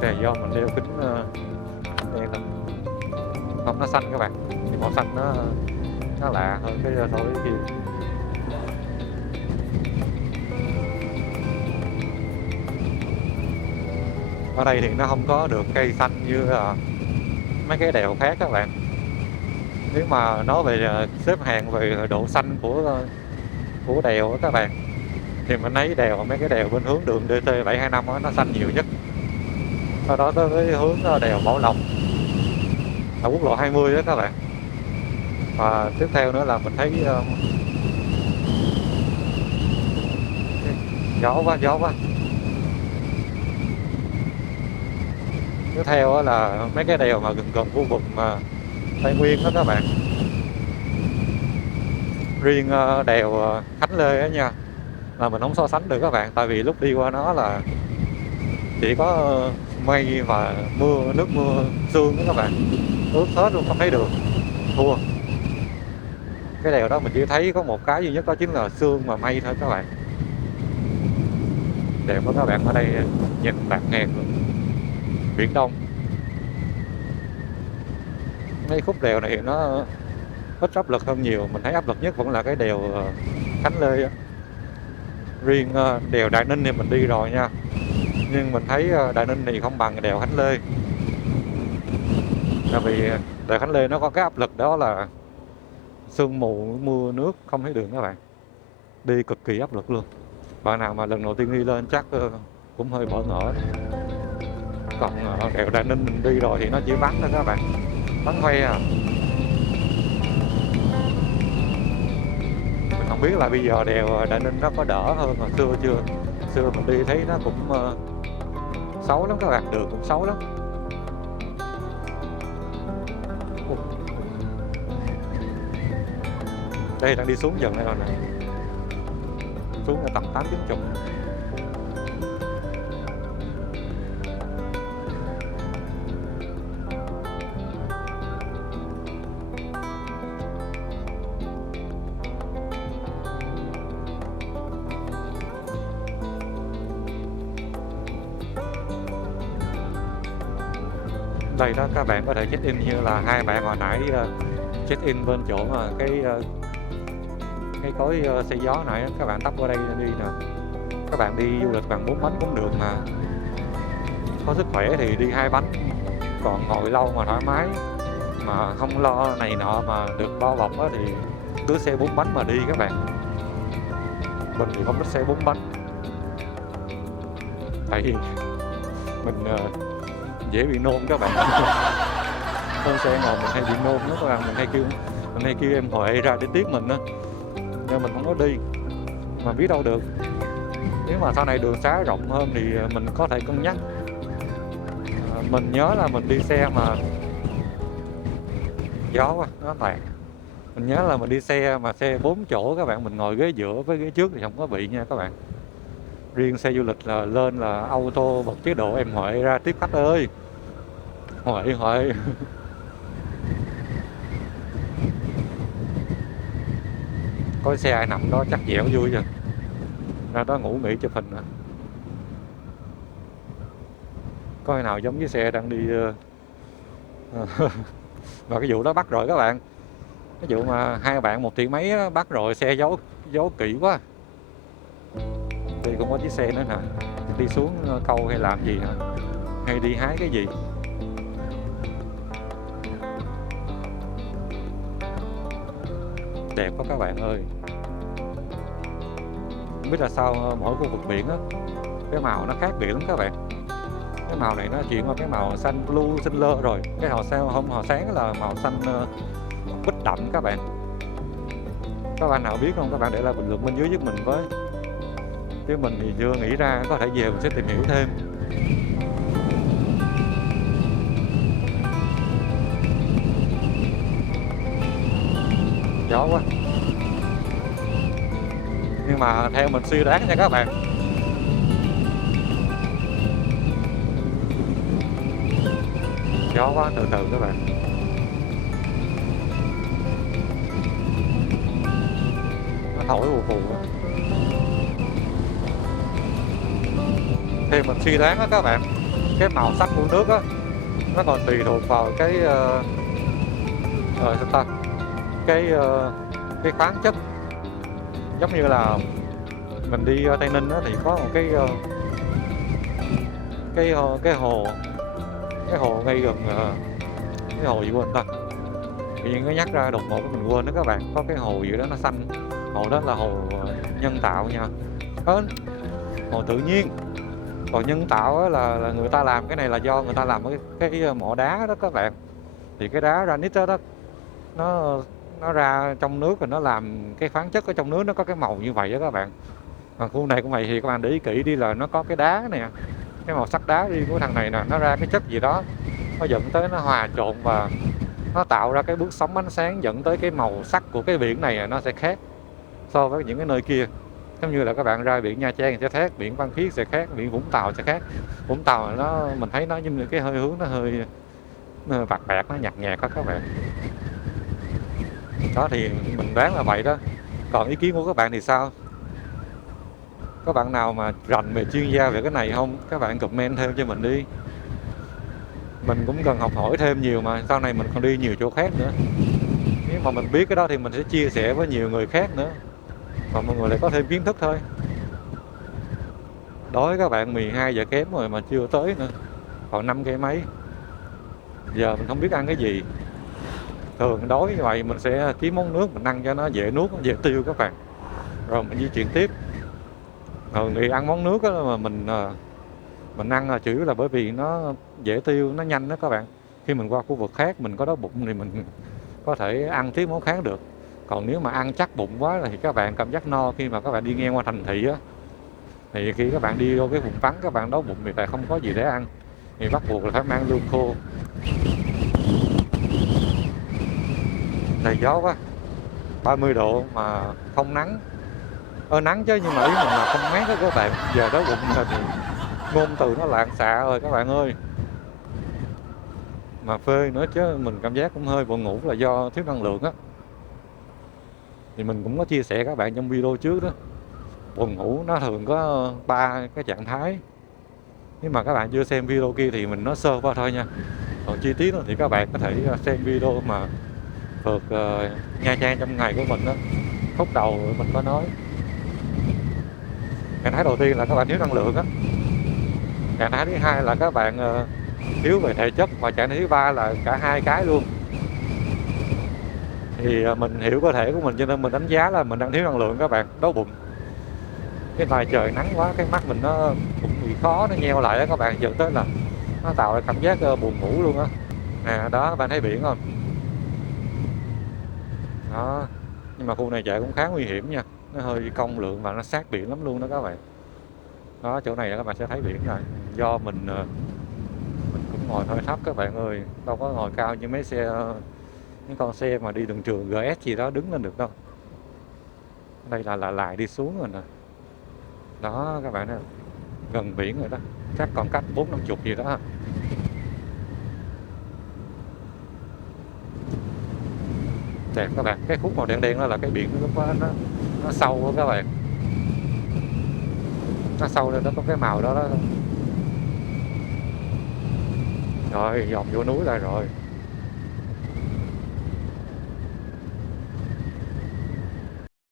Đây là do mình đeo kính đen lắm, không nó xanh các bạn, nhưng màu xanh nó lạ hơn cái so với kia. Ở đây thì nó không có được cây xanh như mấy cái đèo khác các bạn. Nếu mà nói về xếp hạng về độ xanh của đèo các bạn, thì mình thấy mấy cái đèo bên hướng đường DT725 nó xanh nhiều nhất. Sau đó tới cái hướng đèo Bảo Lộc là quốc lộ 20 đó các bạn. Và tiếp theo nữa là mình thấy gió quá. Tiếp theo là mấy cái đèo mà gần khu vực mà Tây Nguyên đó các bạn. Riêng đèo Khánh Lê đó nha, là mình không so sánh được các bạn, tại vì lúc đi qua nó là chỉ có mây và nước mưa sương đó các bạn, ướt hết luôn, không thấy đường, thua. Cái đèo đó mình chỉ thấy có một cái duy nhất, đó chính là sương và mây thôi các bạn. Đẹp quá các bạn, ở đây nhìn bạc ngàn luôn, Biển Đông. Mấy khúc đèo này nó ít áp lực hơn nhiều, mình thấy áp lực nhất vẫn là cái đèo Khánh Lê á. Riêng đèo Đại Ninh thì mình đi rồi nha, nhưng mình thấy Đại Ninh thì không bằng đèo Khánh Lê. Tại vì đèo Khánh Lê nó có cái áp lực đó là sương mù, mưa nước, không thấy đường các bạn, đi cực kỳ áp lực luôn. Bạn nào mà lần đầu tiên đi lên chắc cũng hơi bỡ ngỡ. Còn đèo Đại Ninh mình đi rồi thì nó chỉ vắng thôi các bạn, vắng hoe à. Mình không biết là bây giờ đèo Đại Ninh nó có đỡ hơn hồi xưa chưa. Xưa mình đi thấy nó cũng xấu lắm các bạn, đường cũng xấu lắm. Đây đang đi xuống dần đây rồi nè, xuống là tầm 8-90. Đây đó các bạn có thể check in như là hai bạn hồi nãy check in bên chỗ mà cái cối xe gió này, các bạn tấp qua đây đi nè. Các bạn đi du lịch bằng 4 bánh cũng được mà, có sức khỏe thì đi 2 bánh, còn ngồi lâu mà thoải mái mà không lo này nọ mà được bao bọc thì cứ xe 4 bánh mà đi các bạn. Mình thì không thích xe 4 bánh, tại vì mình dễ bị nôn các bạn. Con xe ngồi mình hay bị nôn đó các bạn, mình hay kêu em Huệ ra để tiếp mình á, nên mình không có đi. Mà biết đâu được, nếu mà sau này đường xá rộng hơn thì mình có thể cân nhắc. Mình nhớ là mình đi xe mà gió quá nó tạt. Mình nhớ là mình đi xe mà xe 4 chỗ các bạn, mình ngồi ghế giữa với ghế trước thì không có bị nha các bạn. Riêng xe du lịch là lên là auto bật chế độ em Huệ ra tiếp khách ơi. Huệ Huệ. Có xe ai nằm đó chắc dẻo vui rồi. Ra đó ngủ nghỉ chụp hình hả? Có ai nào giống với xe đang đi và cái vụ đó bắt rồi các bạn. Cái vụ mà hai bạn một tỷ mấy á, bắt rồi xe giấu kỹ quá. Đi không có chiếc xe nữa nè. Đi xuống câu hay làm gì hả? Hay đi hái cái gì? Đẹp quá các bạn ơi. Không biết là sao mỗi khu vực biển á, cái màu nó khác biệt lắm các bạn. Cái màu này nó chuyển qua cái màu xanh blue xanh lơ rồi. Cái màu sáng là màu xanh bích đậm các bạn. Các bạn nào biết không? Các bạn để lại bình luận bên dưới giúp mình với. Chứ mình thì chưa nghĩ ra, có thể về mình sẽ tìm hiểu thêm. Gió quá. Nhưng mà theo mình suy đoán nha các bạn, gió quá, từ từ các bạn. Nó thổi phù phù á. Theo mình suy đoán đó các bạn, cái màu sắc của nước á nó còn tùy thuộc vào cái sao ta, cái khoáng chất. Giống như là mình đi Tây Ninh á, thì có một cái hồ ngay gần cái hồ gì quên ta, tự nhiên nó nhắc ra đột ngột mình quên đó các bạn. Có cái hồ gì đó nó xanh, hồ đó là hồ nhân tạo nha, hồ tự nhiên. Còn nhân tạo á, là người ta làm cái này là do người ta làm cái mỏ đá đó các bạn. Thì cái đá granite đó nó ra trong nước rồi nó làm cái khoáng chất ở trong nước nó có cái màu như vậy đó các bạn. Còn khu này cũng vậy, thì các bạn để ý kỹ đi là nó có cái đá nè, cái màu sắc đá riêng của thằng này nè, nó ra cái chất gì đó, nó dẫn tới nó hòa trộn và nó tạo ra cái bước sóng ánh sáng, dẫn tới cái màu sắc của cái biển này nó sẽ khác so với những cái nơi kia. Giống như là các bạn ra biển Nha Trang sẽ khác, biển Phan Thiết sẽ khác, biển Vũng Tàu sẽ khác. Vũng Tàu nó mình thấy nó như cái hơi hướng nó hơi bạc bạc, nó nhạt nhạt đó các bạn. Đó thì mình đoán là vậy đó. Còn ý kiến của các bạn thì sao? Các bạn nào mà rành về chuyên gia về cái này không? Các bạn comment thêm cho mình đi. Mình cũng cần học hỏi thêm nhiều mà, sau này mình còn đi nhiều chỗ khác nữa. Nếu mà mình biết cái đó thì mình sẽ chia sẻ với nhiều người khác nữa, và mọi người lại có thêm kiến thức thôi. Đói các bạn, 12 giờ kém rồi mà chưa tới nữa, còn 5 cây mấy. Giờ mình không biết ăn cái gì. Thường đói như vậy mình sẽ kiếm món nước mình ăn cho nó dễ nuốt, dễ tiêu các bạn, rồi mình di chuyển tiếp. Thường thì ăn món nước đó mà mình ăn là chủ yếu là bởi vì nó dễ tiêu, nó nhanh đó các bạn. Khi mình qua khu vực khác mình có đói bụng thì mình có thể ăn tiếp món khác được. Còn nếu mà ăn chắc bụng quá thì các bạn cảm giác no khi mà các bạn đi ngang qua thành thị á, thì khi các bạn đi vô cái vùng vắng các bạn đói bụng thì lại không có gì để ăn, thì bắt buộc là phải mang lương khô. Này gió quá, 30 độ mà không nắng. Nắng chứ, nhưng mà ý mình là không mát đó các bạn. Giờ đói bụng là ngôn từ nó lạng xạ rồi các bạn ơi. Mà phê nữa chứ, mình cảm giác cũng hơi buồn ngủ là do thiếu năng lượng á. Thì mình cũng có chia sẻ các bạn trong video trước đó. Buồn ngủ nó thường có 3 cái trạng thái. Nếu mà các bạn chưa xem video kia thì mình nói sơ qua thôi nha. Còn chi tiết thì các bạn có thể xem video mà phượt Nha Trang trong ngày của mình đó. Khúc đầu mình có nói. Trạng thái đầu tiên là các bạn thiếu năng lượng á. Trạng thái thứ hai là các bạn thiếu về thể chất, và trạng thái thứ ba là cả hai cái luôn. Thì mình hiểu cơ thể của mình cho nên mình đánh giá là mình đang thiếu năng lượng các bạn, đói bụng. cái ngoài trời nắng quá cái mắt mình nó cũng bị khó, nó nheo lại đó các bạn, dẫn tới là nó tạo ra cảm giác buồn ngủ luôn á. Đó, bạn thấy biển không? Đó, nhưng mà khu này chạy cũng khá nguy hiểm nha, nó hơi cong lượn và nó sát biển lắm luôn đó các bạn. Đó, chỗ này các bạn sẽ thấy biển này, do mình cũng ngồi hơi thấp các bạn ơi, đâu có ngồi cao như mấy xe, những con xe mà đi đường trường GS gì đó đứng lên được đâu. Đây là lại đi xuống rồi nè. Đó các bạn ơi, gần biển rồi đó, chắc còn cách 40-50 gì đó. Đẹp các bạn, cái khúc màu đen đen đó là cái biển lúc đó nó sâu đó các bạn, nó sâu lên nó có cái màu đó đó. Rồi dòng vô núi lại rồi.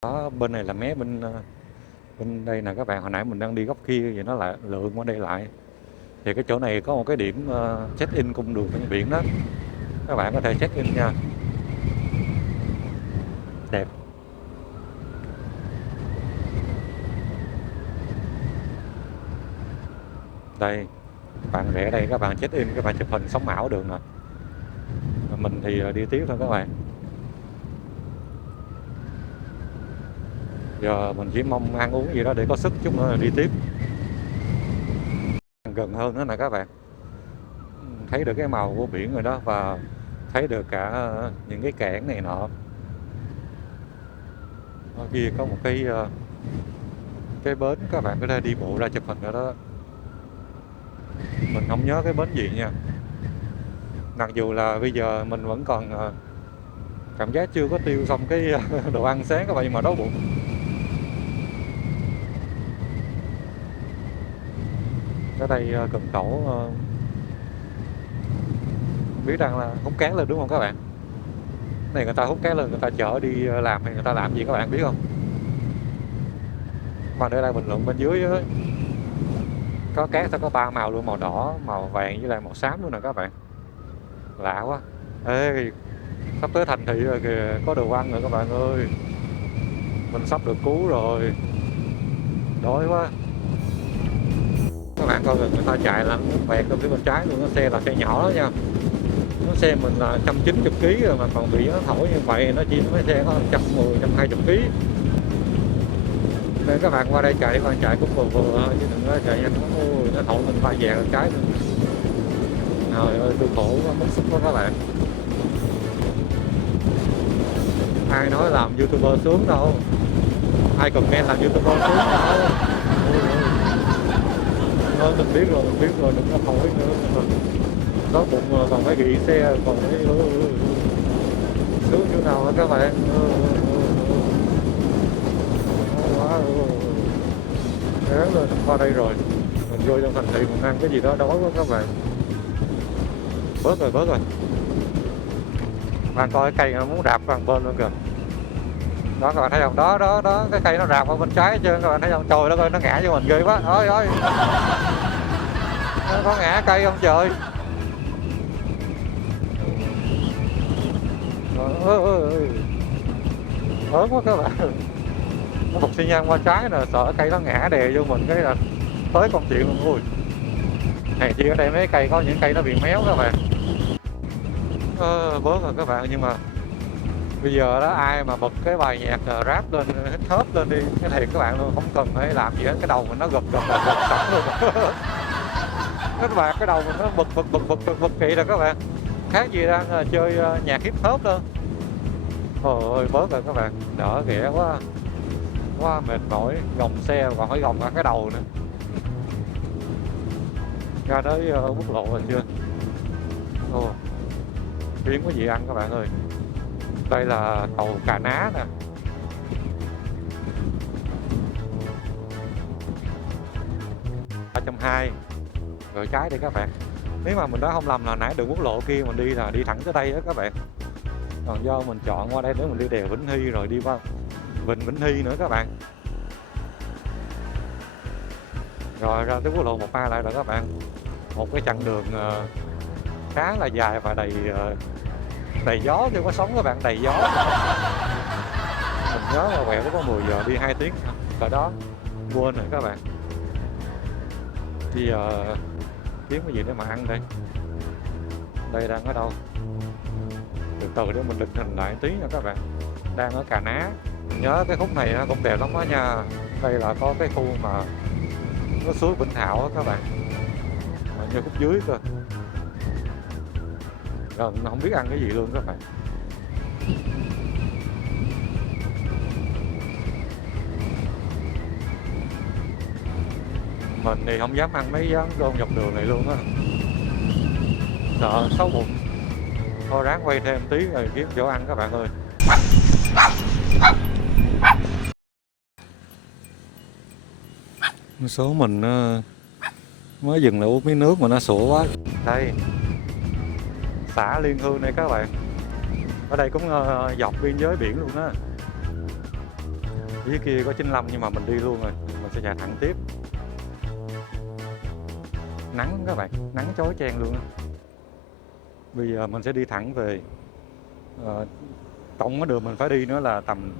Đó, bên này là mé bên đây nè các bạn, hồi nãy mình đang đi góc kia thì nó lại lượn qua đây lại. Thì cái chỗ này có một cái điểm check in cung đường ven biển đó, các bạn có thể check in nha, đẹp. Đây, bạn rẽ đây các bạn check in, các bạn chụp hình sống ảo được nè. Mình thì đi tiếp thôi các bạn. Giờ mình chỉ mong ăn uống gì đó để có sức chút nữa là đi tiếp. Gần hơn nữa nè các bạn, thấy được cái màu của biển rồi đó, và thấy được cả những cái cảng này nọ. Ở kia có một cái bến, các bạn có thể đi bộ ra chụp hình ở đó. Mình không nhớ cái bến gì nha, mặc dù là bây giờ mình vẫn còn cảm giác chưa có tiêu xong cái đồ ăn sáng các bạn, nhưng mà đói bụng. Ở đây cần cẩu biết rằng là hút cát lên đúng không các bạn? Này người ta hút cát lên, người ta chở đi làm hay người ta làm gì các bạn biết không? Mà để lại bình luận bên dưới á, có cát sẽ có 3 màu luôn, màu đỏ, màu vàng với lại màu xám luôn nè các bạn. Lạ quá. Ê, sắp tới thành thị rồi kìa, có đồ ăn rồi các bạn ơi. Mình sắp được cứu rồi. Đói quá. Các bạn coi người ta chạy là bẹt lên phía bên trái luôn, nó xe là xe nhỏ đó nha. Nó xe mình là 190 kg rồi mà còn bị nó thổi như vậy, nó chỉ mấy xe có 110, 120 kg. Nên các bạn qua đây chạy, con chạy cũng vừa vừa thôi chứ đừng có chạy nhanh lắm. Ôi, nó thổi mình vai vàng lên trái luôn. Trời ơi, tôi khổ quá, mất sức quá các bạn. Ai nói làm YouTuber sướng đâu, ai comment làm YouTuber sướng đâu. Thôi mình biết rồi, đừng có hỏi nữa. Có bụng còn phải gị xe, còn phải sướng chỗ nào hả các bạn. Quá ráng lên qua đây rồi, mình vô trong thành thị mình ăn cái gì đó đói quá các bạn. Bớt rồi. Bạn coi cái cây nó muốn rạp vào bên luôn kìa. Đó các bạn thấy không? Đó, cái cây nó rạp ở bên trái hết trơn, các bạn thấy không? Trời đất ơi, nó ngã vô mình ghê quá. Ôi. Nó có ngã cây không trời? Ớn quá các bạn. Nó một xi nhan qua trái nè, sợ cây nó ngã đè vô mình cái là tới công chuyện luôn. Ui, này chỉ ở đây mấy cây có những cây nó bị méo các bạn. Bớt rồi các bạn, nhưng mà bây giờ đó ai mà bật cái bài nhạc rap lên, hít hớp lên đi, cái thiệt các bạn luôn, không cần phải làm gì hết, cái đầu mình nó gật sẵn luôn. Các bạn, cái đầu mình nó bực kỳ rồi các bạn, khác gì đang chơi nhạc hip hop đâu. Ôi bớt rồi các bạn, đỡ ghẻ quá mệt mỏi, gồng xe còn phải gồng cả cái đầu nữa. Ra tới quốc lộ rồi chưa? Kiếm có gì ăn các bạn ơi. Đây là tàu Cà Ná nè. $320 rồi trái đi các bạn. Nếu mà mình đã không lầm là nãy đường quốc lộ kia mình đi là đi thẳng tới đây đó các bạn. Còn do mình chọn qua đây để mình đi đèo Vĩnh Hy rồi đi qua Vịnh Vĩnh Hy nữa các bạn. Rồi ra tới quốc lộ 1A lại rồi các bạn. Một cái chặng đường khá là dài và đầy gió, chứ có sóng các bạn, đầy gió. Mình nhớ là quẹo có 10 giờ đi 2 tiếng rồi đó. quên rồi các bạn. Bây giờ kiếm cái gì để mà ăn đây? Đây đang ở đâu? Từ từ để mình định hình lại tí nha các bạn. Đang ở Cà Ná. Nhớ cái khúc này cũng đẹp lắm đó nha. Đây là có cái khu mà có suối Vĩnh Hảo đó các bạn. Mà như khúc dưới cơ. Gần không biết ăn cái gì luôn các bạn. Mình thì không dám ăn mấy quán cơm dọc đường này luôn á, sợ xấu bụng. Thôi ráng quay thêm tí rồi kiếm chỗ ăn các bạn ơi. Số mình mới dừng lại uống miếng nước mà nó sủa quá. Đây, xã Liên Hương này các bạn. Ở đây cũng dọc biên giới biển luôn á. Dưới kia có 95 nhưng mà mình đi luôn rồi. Mình sẽ chạy thẳng tiếp. Nắng các bạn, nắng chói chang luôn á. Bây giờ mình sẽ đi thẳng về. Tổng cái đường mình phải đi nữa là tầm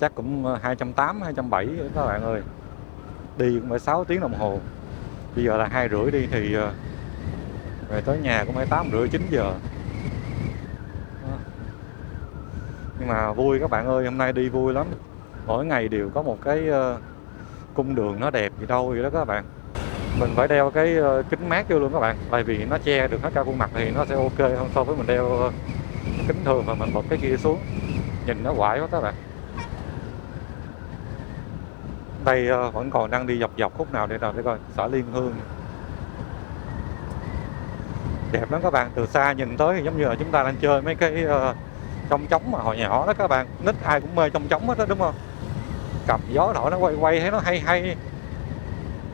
chắc cũng 280, 270 các bạn ơi. Đi cũng phải 6 tiếng đồng hồ. Bây giờ là 2:30 đi thì về tới nhà cũng phải 8:30, 9 giờ. Nhưng mà vui các bạn ơi, hôm nay đi vui lắm. Mỗi ngày đều có một cái cung đường nó đẹp gì đâu vậy đó các bạn. Mình phải đeo cái kính mát vô luôn các bạn. Tại vì nó che được hết cả khuôn mặt thì nó sẽ ok hơn so với mình đeo kính thường và mình bật cái kia xuống. Nhìn nó quải quá các bạn. Đây vẫn còn đang đi dọc dọc khúc nào để nào để coi. Xã Liên Hương đẹp lắm các bạn. Từ xa nhìn tới thì giống như là chúng ta đang chơi mấy cái chong chóng mà hồi nhỏ đó các bạn. Nít ai cũng mê chong chóng hết đó đúng không? Cầm gió thổi nó quay quay thấy nó hay hay.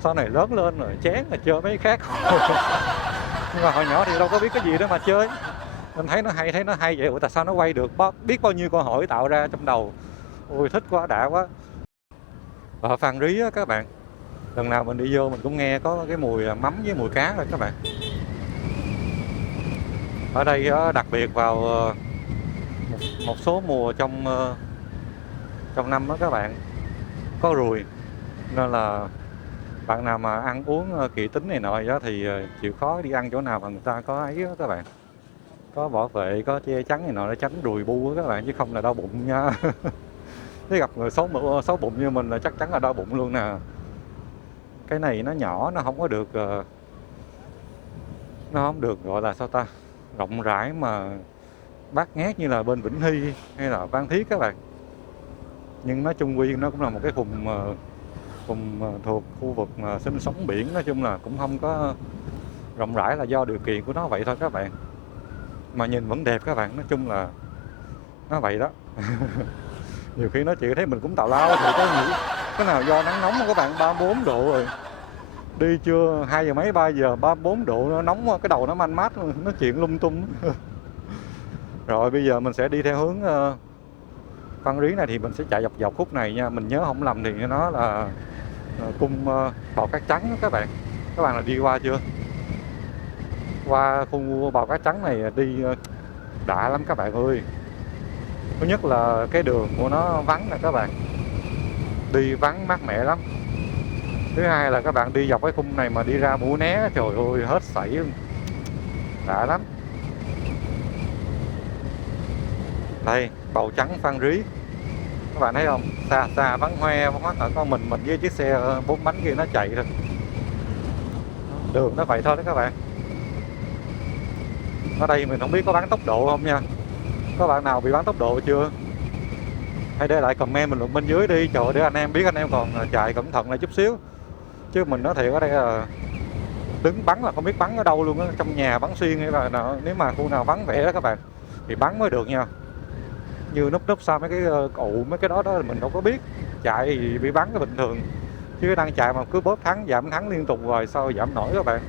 Sau này lớn lên rồi chán là chơi mấy cái khác. Nhưng mà hồi nhỏ thì đâu có biết cái gì đó mà chơi. Mình thấy nó hay vậy. Ủa tại sao nó quay được? Biết bao nhiêu câu hỏi tạo ra trong đầu. Ôi thích quá, đã quá. Ở Phan Rí á các bạn. Lần nào mình đi vô mình cũng nghe có cái mùi mắm với mùi cá rồi các bạn. Ở đây đặc biệt vào một số mùa trong năm đó các bạn có ruồi, nên là bạn nào mà ăn uống kỵ tính này nọ đó thì chịu khó đi ăn chỗ nào mà người ta có ấy đó các bạn, có bảo vệ, có che chắn này nọ để tránh ruồi bu đó các bạn, chứ không là đau bụng nha. Nếu gặp người xấu bụng như mình là chắc chắn là đau bụng luôn nè. Cái này nó nhỏ, nó không có được gọi là sao ta, rộng rãi mà bát ngát như là bên Vĩnh Hy hay là Phan Thiết các bạn. Nhưng nói chung quy nó cũng là một cái vùng thuộc khu vực mà sinh sống biển, nói chung là cũng không có rộng rãi, là do điều kiện của nó vậy thôi các bạn. Mà nhìn vẫn đẹp các bạn, nói chung là nó vậy đó. Nhiều khi nó chỉ thấy mình cũng tào lao thì có nghĩ cái nào do nắng nóng không các bạn, 34 độ rồi. Đi trưa 2 giờ mấy 3 giờ 34 độ nó nóng, cái đầu nó man mát, nó chuyện lung tung. Rồi bây giờ mình sẽ đi theo hướng Phan Rí này thì mình sẽ chạy dọc dọc khúc này nha. Mình nhớ không lầm thì nó là cung Bào Cát Trắng đó các bạn. Các bạn là đi qua chưa? Qua khu Bào Cát Trắng này đi đã lắm các bạn ơi. Thứ nhất là cái đường của nó vắng nè các bạn, đi vắng mát mẻ lắm. Thứ hai là các bạn đi dọc cái khung này mà đi ra Mũi Né, trời ơi hết sảy luôn, đã lắm. Đây Bào Trắng Phan Rí, các bạn thấy không, xa xa vắng hoe vắng mắt, có mình với chiếc xe 4 bánh kia nó chạy thôi. Đường nó vậy thôi đó các bạn. Ở đây mình không biết có bán tốc độ không nha. Có bạn nào bị bán tốc độ chưa? Hãy để lại comment bình luận bên dưới đi, trời ơi, để anh em biết anh em còn chạy cẩn thận lại chút xíu. Chứ mình nói thiệt ở đây là đứng bắn là không biết bắn ở đâu luôn á, trong nhà bắn xuyên hay là nếu mà khu nào vắng vẻ đó các bạn thì bắn mới được nha. Như núp sau mấy cái cụ mấy cái đó mình đâu có biết, chạy thì bị bắn cái bình thường, chứ đang chạy mà cứ bóp thắng giảm thắng liên tục rồi sao giảm nổi các bạn.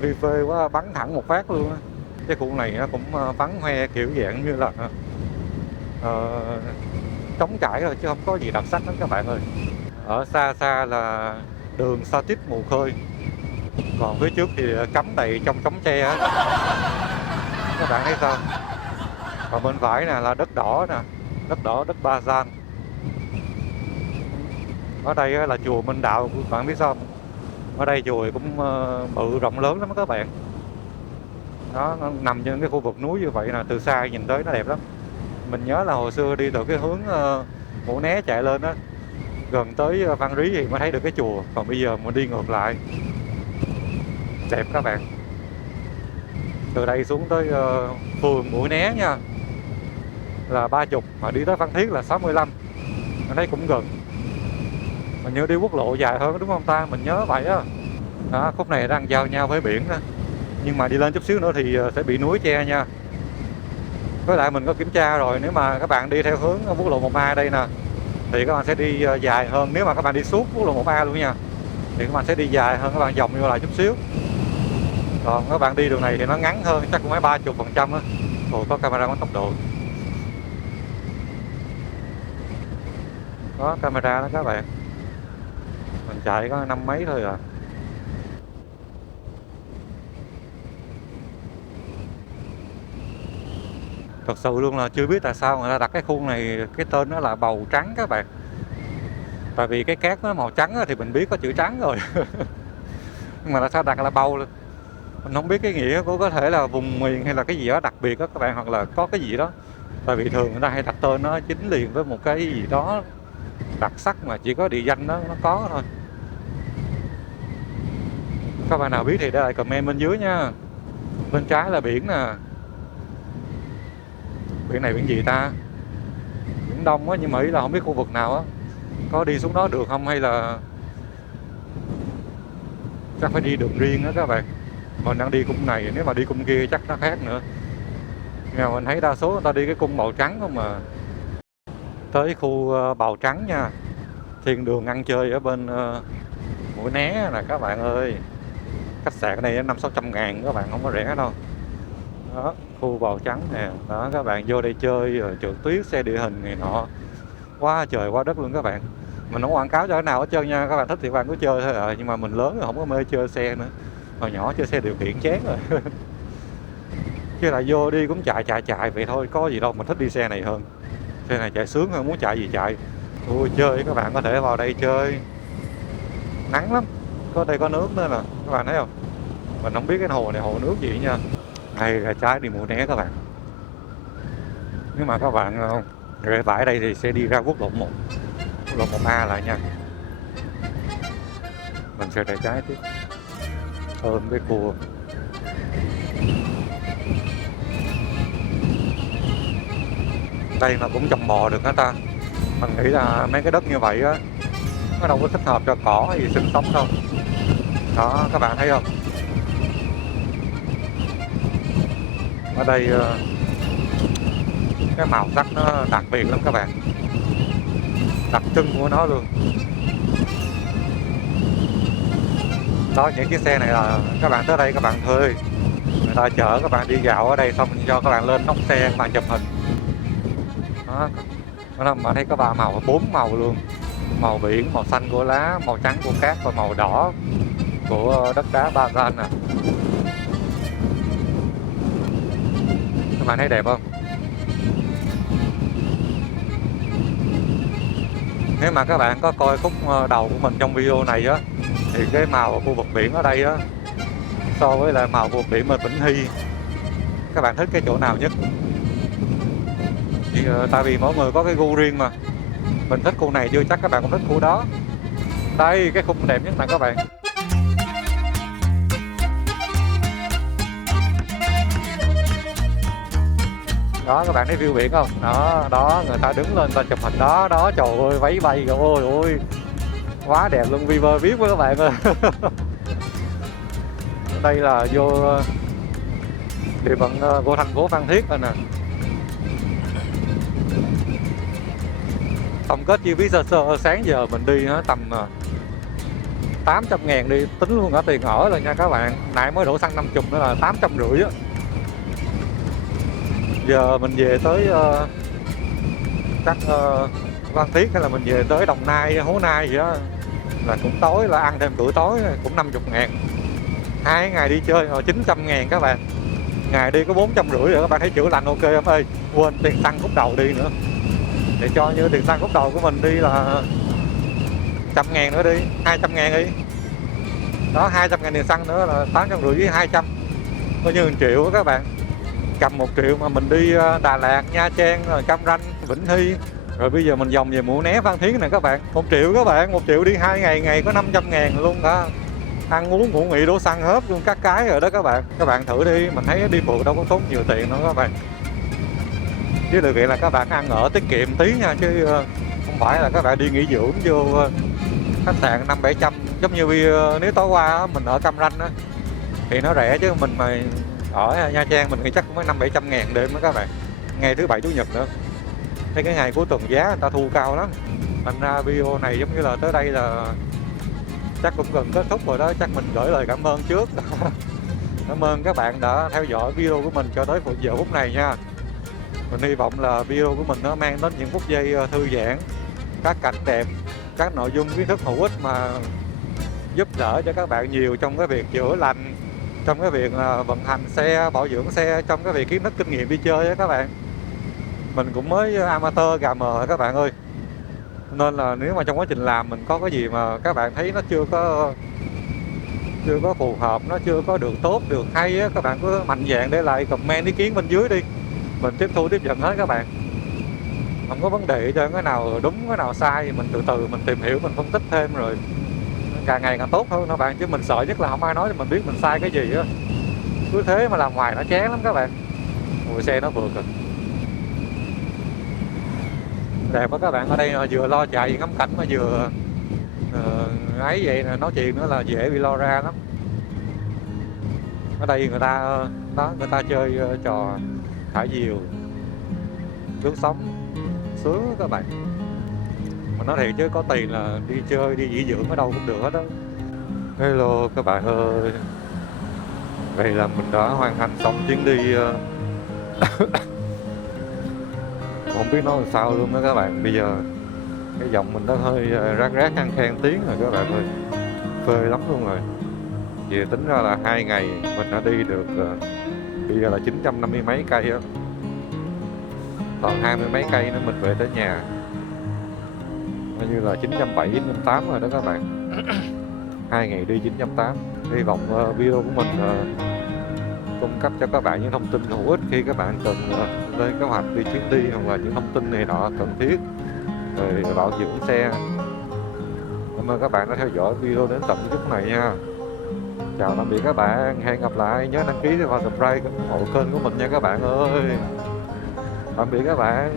Vi phê quá, bắn thẳng một phát luôn á. Cái khu này nó cũng vắng hoe kiểu dạng như là trống trải rồi chứ không có gì đặc sắc lắm các bạn ơi. Ở xa xa là đường Sa Tích Mù Khơi, còn phía trước thì cắm đầy trong cống tre á. Các bạn thấy sao? Còn bên phải nè là đất đỏ nè, đất đỏ, đất Ba Gian. Ở đây á, là chùa Minh Đạo, bạn biết sao không? Ở đây chùa cũng bự rộng lớn lắm các bạn. Đó, nó nằm trên cái khu vực núi như vậy là từ xa nhìn tới nó đẹp lắm. Mình nhớ là hồi xưa đi từ cái hướng Mũi Né chạy lên đó, gần tới Văn Rí thì mới thấy được cái chùa. Còn bây giờ mình đi ngược lại, đẹp các bạn. Từ đây xuống tới phường Mũi Né nha là 30, mà đi tới Phan Thiết là 65. Mình thấy cũng gần. Mình nhớ đi quốc lộ dài hơn đúng không ta? Mình nhớ vậy á. Đó, khúc này đang giao nhau với biển đó. Nhưng mà đi lên chút xíu nữa thì sẽ bị núi che nha. Với lại mình có kiểm tra rồi, nếu mà các bạn đi theo hướng quốc lộ 1A đây nè thì các bạn sẽ đi dài hơn. Nếu mà các bạn đi suốt quốc lộ 1A luôn nha thì các bạn sẽ đi dài hơn, các bạn vòng vô lại chút xíu. Còn các bạn đi đường này thì nó ngắn hơn, chắc cũng phải 30% á. Ồ, có camera bắn tốc độ. Có camera đó các bạn. Mình chạy có 5 mấy thôi à. Thật sự luôn là chưa biết tại sao người ta đặt cái khu này, cái tên nó là Bầu Trắng các bạn. Tại vì cái cát nó màu trắng thì mình biết có chữ trắng rồi. Nhưng mà tại sao đặt là bầu? Mình không biết cái nghĩa của, có thể là vùng miền hay là cái gì đó đặc biệt đó các bạn, hoặc là có cái gì đó. Tại vì thường người ta hay đặt tên nó chính liền với một cái gì đó đặc sắc mà chỉ có địa danh đó nó có thôi. Các bạn nào biết thì để lại comment bên dưới nha. Bên trái là biển nè. Biển này biển gì ta? Biển Đông á, nhưng mà ý là không biết khu vực nào á. Có đi xuống đó được không hay là chắc phải đi đường riêng đó các bạn. Mình đang đi cung này, nếu mà đi cung kia chắc nó khác nữa. Nhưng mà mình thấy đa số người ta đi cái cung màu trắng không mà. Tới khu Bầu Trắng nha. Thiên đường ăn chơi ở bên Mũi Né nè các bạn ơi. Khách sạn này 500-600 ngàn các bạn, không có rẻ đâu. Đó, khu Bầu Trắng nè. Đó, các bạn vô đây chơi rồi trượt tuyết, xe địa hình này nọ. Quá trời quá đất luôn các bạn. Mình không quảng cáo cho cái nào hết trơn nha. Các bạn thích thì các bạn cứ chơi thôi à. Nhưng mà mình lớn rồi không có mê chơi xe nữa. Hồi nhỏ chơi xe điều khiển chán rồi. Chứ là vô đi cũng chạy vậy thôi. Có gì đâu, mình thích đi xe này hơn. Xe này chạy sướng hơn, muốn chạy gì chạy. Vui chơi, các bạn có thể vào đây chơi. Nắng lắm. Có đây có nước nữa nè, các bạn thấy không? Mình không biết cái hồ này hồ nước gì nha. Đây là trái đi Mũi Né các bạn. Nếu mà các bạn rẽ phải đây thì sẽ đi ra quốc lộ 1, quốc lộ 1A lại nha. Mình sẽ rẽ trái tiếp. Ôm cái cua. Đây mà cũng trồng bò được hả ta? Mình nghĩ là mấy cái đất như vậy á nó đâu có thích hợp cho cỏ hay gì sinh sống đâu. Đó, các bạn thấy không? Ở đây cái màu sắc nó đặc biệt lắm các bạn. Đặc trưng của nó luôn. Đó, những chiếc xe này là các bạn tới đây các bạn thuê. Người ta chở các bạn đi dạo ở đây xong cho các bạn lên nóc xe các bạn chụp hình. Đó. Đó, mà thấy có 3 màu, 4 màu luôn. Màu biển, màu xanh của lá, màu trắng của cát và màu đỏ của đất đá Ba Gian nè. Các bạn thấy đẹp không? Nếu mà các bạn có coi khúc đầu của mình trong video này á thì cái màu của khu vực biển ở đây á so với lại màu của biển ở Vĩnh Hy, các bạn thích cái chỗ nào nhất? Thì tại vì mỗi người có cái gu riêng mà. Mình thích khu này chưa chắc các bạn cũng thích khu đó. Đây cái khung đẹp nhất nè các bạn. Đó, các bạn thấy view biển không? Đó, đó, người ta đứng lên ta chụp hình đó, đó, trời ơi, váy bay kìa, ôi ôi. Quá đẹp luôn, Viver biết với các bạn ơi. Đây là vô địa phận vô thành phố Phan Thiết rồi nè. Tổng kết chi phí sơ sơ sáng giờ mình đi tầm 800 ngàn đi, tính luôn cả tiền ở rồi nha các bạn. Nãy mới đổ xăng 50 nữa là 850 á. Giờ mình về tới chắc Phan Thiết hay là mình về tới Đồng Nai, Hố Nai gì đó là cũng tối, là ăn thêm bữa tối cũng 50 ngàn. 2 ngày đi chơi rồi 900 ngàn các bạn. Ngày đi có 450 rồi, các bạn thấy chữa lành ok không ơi? Quên tiền xăng khúc đầu đi nữa. Để cho như tiền xăng khúc đầu của mình đi là 100.000 nữa đi, 200.000 đi. Đó, 200.000 tiền xăng nữa là 850 với 200, coi như 1 triệu đó các bạn. Cầm 1 triệu mà mình đi Đà Lạt, Nha Trang, rồi Cam Ranh, Vĩnh Hy, rồi bây giờ mình vòng về Mũi Né, Phan Thiết này các bạn. 1 triệu các bạn, 1 triệu đi 2 ngày, ngày có 500.000 luôn đó. Ăn uống ngủ nghỉ đổ xăng hết luôn các cái rồi đó các bạn. Các bạn thử đi, mình thấy đi phượt đâu có tốn nhiều tiền đâu các bạn. Chứ điều kiện là các bạn ăn ở tiết kiệm tí nha, chứ không phải là các bạn đi nghỉ dưỡng vô khách sạn 500-700. Giống như nếu tối qua mình ở Cam Ranh á thì nó rẻ, chứ mình mà ở Nha Trang mình nghĩ chắc cũng mới 500-700 ngàn đêm đó các bạn. Ngày thứ bảy chủ nhật nữa, cái ngày cuối tuần giá người ta thu cao lắm. Thành ra video này giống như là tới đây là chắc cũng gần kết thúc rồi đó. Chắc mình gửi lời cảm ơn trước. Cảm ơn các bạn đã theo dõi video của mình cho tới giờ phút này nha. Mình hy vọng là video của mình nó mang đến những phút giây thư giãn, các cảnh đẹp, các nội dung kiến thức hữu ích mà giúp đỡ cho các bạn nhiều trong cái việc chữa lành, trong cái việc vận hành xe, bảo dưỡng xe, trong cái việc kiến thức kinh nghiệm đi chơi á các bạn. Mình cũng mới amateur gà mờ các bạn ơi, nên là nếu mà trong quá trình làm mình có cái gì mà các bạn thấy nó chưa có phù hợp, nó chưa có được tốt, được hay á, các bạn cứ mạnh dạn để lại comment ý kiến bên dưới đi, mình tiếp thu tiếp nhận hết các bạn. Không có vấn đề cho cái nào đúng cái nào sai, mình từ từ mình tìm hiểu, mình phân tích thêm rồi càng ngày càng tốt hơn các bạn. Chứ mình sợ nhất là không ai nói cho mình biết mình sai cái gì á, cứ thế mà làm ngoài nó chán lắm các bạn. Ngồi xe nó vượt rồi, đẹp quá các bạn. Ở đây vừa lo chạy ngắm cảnh mà vừa ấy vậy nè, nói chuyện nữa là dễ bị lo ra lắm. Ở đây người ta đó, người ta chơi trò thả diều, lướt sóng sướng các bạn. Mà nói thiệt chứ có tiền là đi chơi, đi nghỉ dưỡng ở đâu cũng được hết đó. Hello các bạn ơi, vậy là mình đã hoàn thành xong chuyến đi không biết nói làm sao luôn đó các bạn. Bây giờ cái giọng mình nó hơi rát rát khan khan tiếng rồi các bạn ơi, phê lắm luôn rồi. Vì tính ra là 2 ngày mình đã đi được bây giờ là 950 mấy cây á, còn 20 mấy cây nữa mình về tới nhà, coi như là 970, 980 rồi đó các bạn. 2 ngày đi 980. Hy vọng video của mình cung cấp cho các bạn những thông tin hữu ích khi các bạn cần lên kế hoạch đi chuyến đi, hoặc là những thông tin này nọ cần thiết về bảo dưỡng xe. Cảm ơn các bạn đã theo dõi video đến tận lúc này nha. Chào tạm biệt các bạn, hẹn gặp lại. Nhớ đăng ký và subscribe ủng hộ kênh của mình nha các bạn ơi. Tạm biệt các bạn.